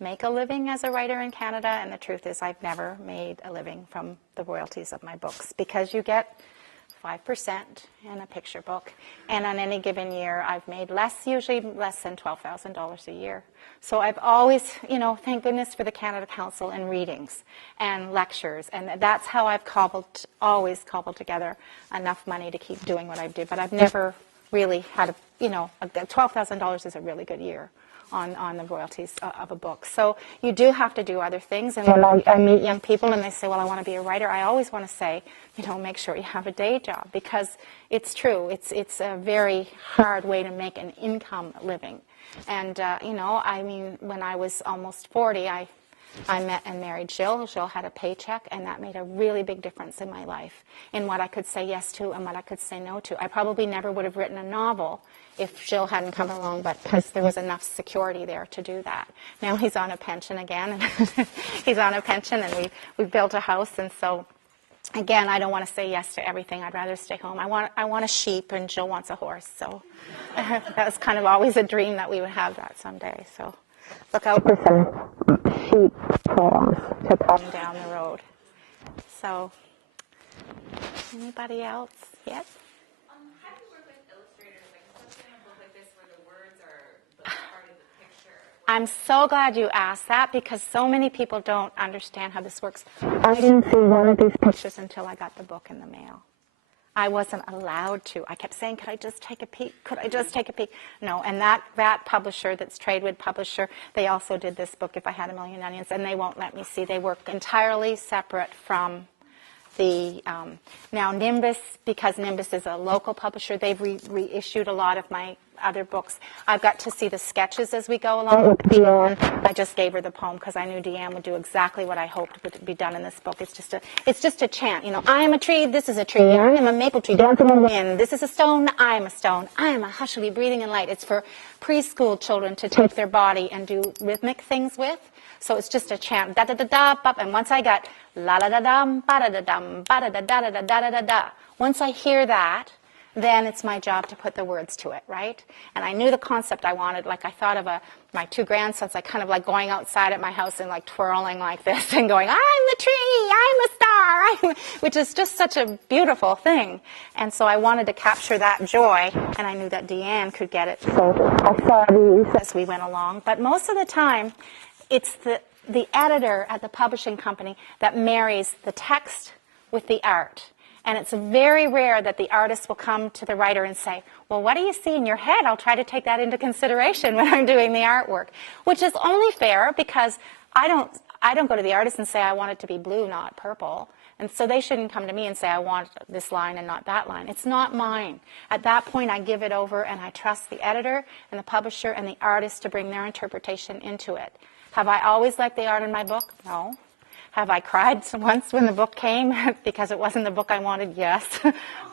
make a living as a writer in Canada. And the truth is I've never made a living from the royalties of my books because you get 5% in a picture book. And on any given year, I've made usually less than $12,000 a year. So I've always, thank goodness for the Canada Council and readings and lectures. And that's how I've always cobbled together enough money to keep doing what I do. But I've never really had $12,000 is a really good year on the royalties of a book. So you do have to do other things. And when I meet young people and they say, well, I want to be a writer, I always want to say, make sure you have a day job because it's true. It's a very hard way to make an income living. And, when I was almost 40, I met and married Jill. Jill had a paycheck, and that made a really big difference in my life, in what I could say yes to and what I could say no to. I probably never would have written a novel if Jill hadn't come along, but because there was enough security there to do that. Now he's on a pension again, and he's on a pension, and we built a house, and so, again, I don't want to say yes to everything. I'd rather stay home. I want a sheep, and Jill wants a horse, so that was kind of always a dream that we would have that someday, so. Look out for some sheep poems to come down the road. So, anybody else? Yes? How do you work with illustrators, especially in a book like this where the words are part of the picture? I'm so glad you asked that because so many people don't understand how this works. I didn't see one of these pictures until I got the book in the mail. I wasn't allowed to. I kept saying, could I just take a peek? Could I just take a peek? No, and that publisher, that's Tradewood publisher, they also did this book, If I Had a Million Onions, and they won't let me see. They work entirely separate from the, now Nimbus, because Nimbus is a local publisher, they've reissued a lot of my other books. I've got to see the sketches as we go along with Deanne. I just gave her the poem because I knew Deanne would do exactly what I hoped would be done in this book. It's just a chant. I am a tree, this is a tree. I am a maple tree, dancing in the wind. This is a stone, I am a stone. I am a hushily breathing in light. It's for preschool children to take their body and do rhythmic things with. So it's just a chant, da-da-da-da, and once I got la-la-da-dum, ba-da-da-dum, ba-da-da-da-da-da-da-da-da, once I hear that, then it's my job to put the words to it, right? And I knew the concept I wanted. Like I thought of my two grandsons, like kind of like going outside at my house and like twirling like this and going, I'm the tree, I'm a star, which is just such a beautiful thing. And so I wanted to capture that joy, and I knew that Deanne could get it. So I saw these as we went along. But most of the time, it's the editor at the publishing company that marries the text with the art. And it's very rare that the artist will come to the writer and say, well, what do you see in your head? I'll try to take that into consideration when I'm doing the artwork, which is only fair because I don't go to the artist and say, I want it to be blue, not purple. And so they shouldn't come to me and say, I want this line and not that line. It's not mine. At that point, I give it over and I trust the editor and the publisher and the artist to bring their interpretation into it. Have I always liked the art in my book? No. Have I cried once when the book came because it wasn't the book I wanted? Yes.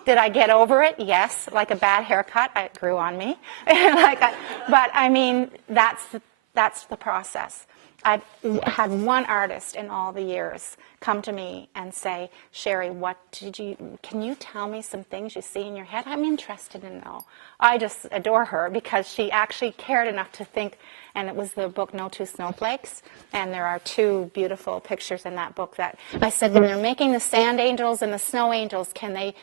Did I get over it? Yes. Like a bad haircut, it grew on me. But I mean, that's the process. I've had one artist in all the years come to me and say, Sheree, can you tell me some things you see in your head? I'm interested to know. I just adore her because she actually cared enough to think, and it was the book No Two Snowflakes, and there are two beautiful pictures in that book that I said, when they're making the sand angels and the snow angels, can the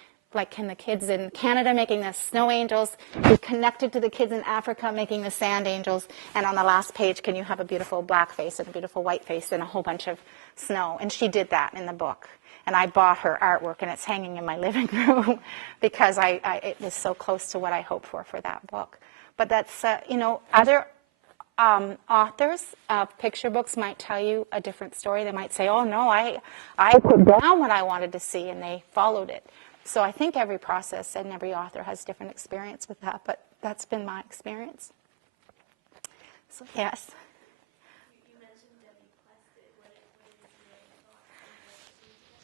kids in Canada making the snow angels be connected to the kids in Africa making the sand angels? And on the last page, can you have a beautiful black face and a beautiful white face and a whole bunch of snow? And she did that in the book. And I bought her artwork, and it's hanging in my living room because it was so close to what I hoped for that book. But that's, other authors of picture books might tell you a different story. They might say, oh, no, I put down what I wanted to see, and they followed it. So I think every process and every author has different experience with that, but that's been my experience. So, yes. You mentioned Debbie Plested. What is your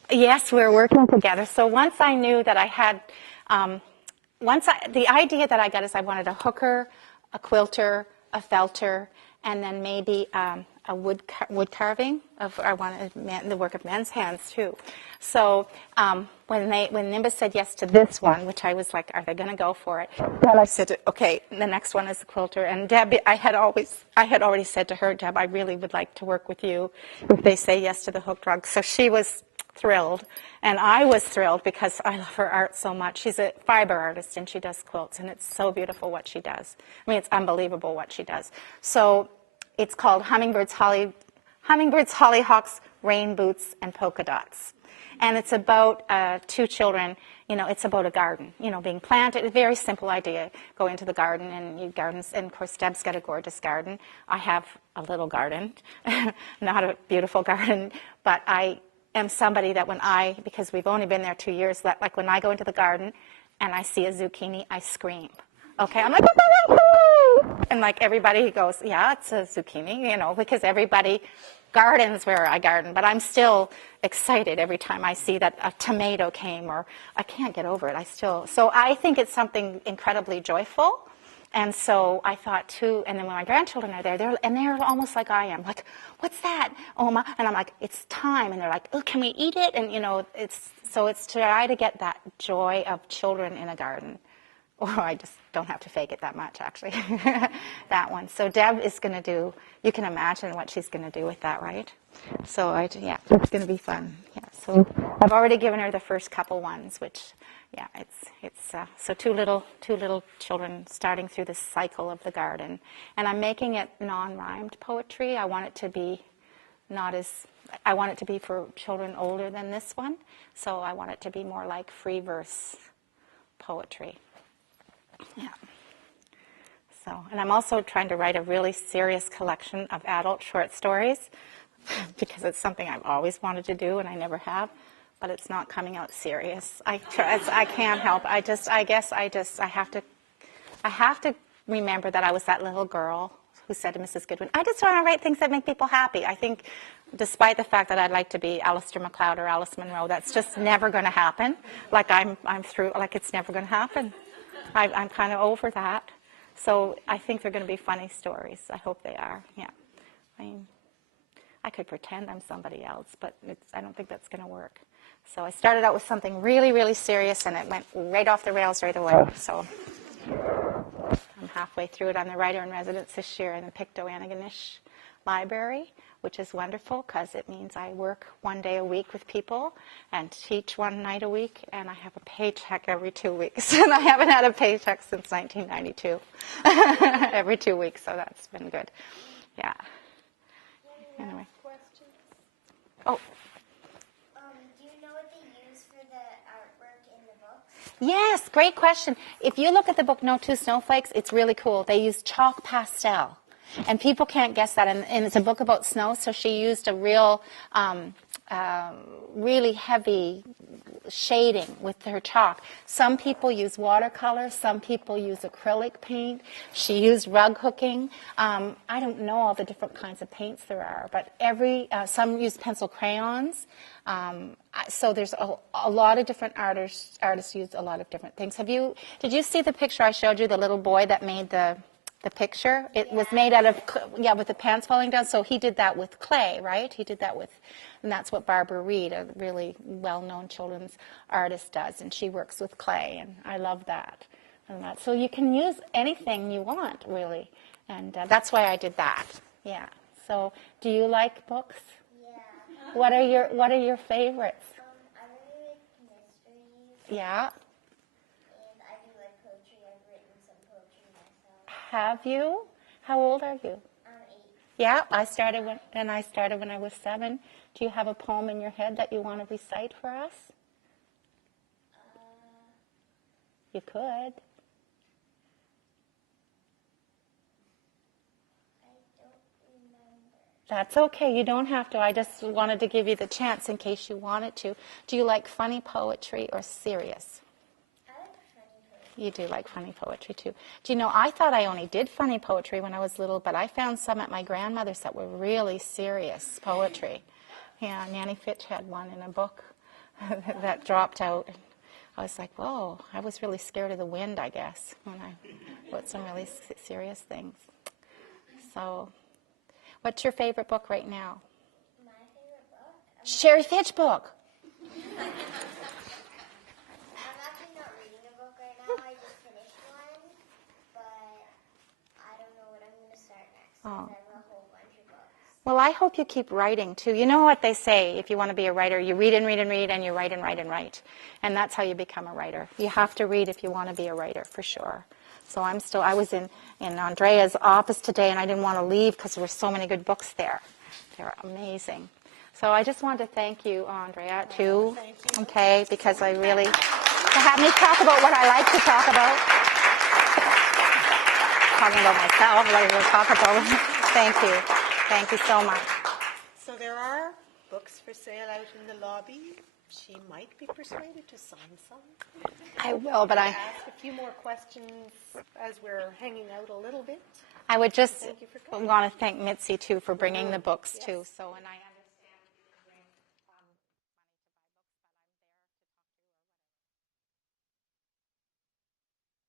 thoughts? Yes, we're working together. So once I knew that I had, the idea that I got is I wanted a hooker, a quilter, a felter, and then maybe a wood carving. I wanted the work of men's hands too. So when Nimbus said yes to this one, which I was like, are they going to go for it? Well, I said, okay, the next one is the quilter. And Deb, I had already said to her, Deb, I really would like to work with you if they say yes to the hooked rug. So she was thrilled, and I was thrilled because I love her art so much. She's a fiber artist, and she does quilts, and it's so beautiful what she does. I mean, it's unbelievable what she does. So it's called Hummingbirds, Hollyhawks, Rain Boots, and Polka Dots. And it's about two children, it's about a garden, being planted. A very simple idea. Go into the garden and you gardens, and of course Deb's got a gorgeous garden. I have a little garden, not a beautiful garden, but I am somebody that because we've only been there 2 years, that like when I go into the garden and I see a zucchini, I scream. Okay, I'm like, and like everybody goes, yeah, it's a zucchini, because everybody gardens where I garden, but I'm still excited every time I see that a tomato came, or I can't get over it. So I think it's something incredibly joyful. And so I thought too, and then when my grandchildren are there, they're almost like I am, like, what's that, Oma? And I'm like, it's time. And they're like, oh, can we eat it? And it's try to get that joy of children in a garden. Or I just don't have to fake it that much, actually, that one. So Deb is going to do, you can imagine what she's going to do with that, right? So, it's going to be fun. Yeah, so I've already given her the first couple ones, which, yeah, it's so two little children starting through the cycle of the garden. And I'm making it non-rhymed poetry. I want it to be for children older than this one. So I want it to be more like free verse poetry. Yeah. So, and I'm also trying to write a really serious collection of adult short stories because it's something I've always wanted to do and I never have, but it's not coming out serious. I can't help. I have to remember that I was that little girl who said to Mrs. Goodwin, I just want to write things that make people happy. I think despite the fact that I'd like to be Alistair MacLeod or Alice Munro, that's just never going to happen. Like I'm through, like it's never going to happen. I'm kind of over that. So I think they're going to be funny stories. I hope they are, yeah. I mean, I could pretend I'm somebody else, but I don't think that's going to work. So I started out with something really, really serious, and it went right off the rails right away. So I'm halfway through it. I'm the writer-in-residence this year in the Pictou-Antigonish Library, which is wonderful because it means I work 1 day a week with people and teach 1 night a week, and I have a paycheck every 2 weeks. And I haven't had a paycheck since 1992, every 2 weeks, so that's been good. Yeah. Anyway. Oh. Do you know what they use for the artwork in the books? Yes, great question. If you look at the book No Two Snowflakes, it's really cool. They use chalk pastel. And people can't guess that. And it's a book about snow, so she used a real, really heavy shading with her chalk. Some people use watercolor. Some people use acrylic paint. She used rug hooking. I don't know all the different kinds of paints there are, but some use pencil crayons. So there's a lot of different artists use a lot of different things. Did you see the picture I showed you, the little boy that made the picture? It was made out of, with the pants falling down. So he did that with clay, right? And that's what Barbara Reed, a really well-known children's artist, does. And she works with clay, and I love that. So you can use anything you want, really. And that's why I did that. Yeah. So do you like books? Yeah. What are your favorites? I really like mysteries. Yeah. And I do like poetry. I've written some poetry myself. Have you? How old are you? I'm 8. Yeah, I started when I was 7. Do you have a poem in your head that you want to recite for us? You could. I That's okay. You don't have to. I just wanted to give you the chance in case you wanted to. Do you like funny poetry or serious? I like funny poetry. You do like funny poetry, too. Do you know, I thought I only did funny poetry when I was little, but I found some at my grandmother's that were really serious poetry. Yeah, Nanny Fitch had one in a book that dropped out. I was like, whoa, I was really scared of the wind, I guess, when I wrote some really serious things. So, what's your favorite book right now? My favorite book? Sheree Fitch book. I'm actually not reading a book right now. I just finished one, but I don't know what I'm going to start next. Oh. Because I have a whole bunch of books. Well, I hope you keep writing, too. You know what they say, if you want to be a writer, you read and read and read, and you write and write and write. And that's how you become a writer. You have to read if you want to be a writer, for sure. So I was in Andrea's office today, and I didn't want to leave because there were so many good books there. They're amazing. So I just wanted to thank you, Andrea, too. Thank you. Okay, because I really, to have me talk about what I like to talk about. Talking about myself, what I will talk about. Thank you. Thank you so much. So there are books for sale out in the lobby. She might be persuaded to sign some. I will, but I Ask a few more questions as we're hanging out a little bit. would just Thank you for coming. want to thank Mitzi, too, for bringing the books, too. So, and I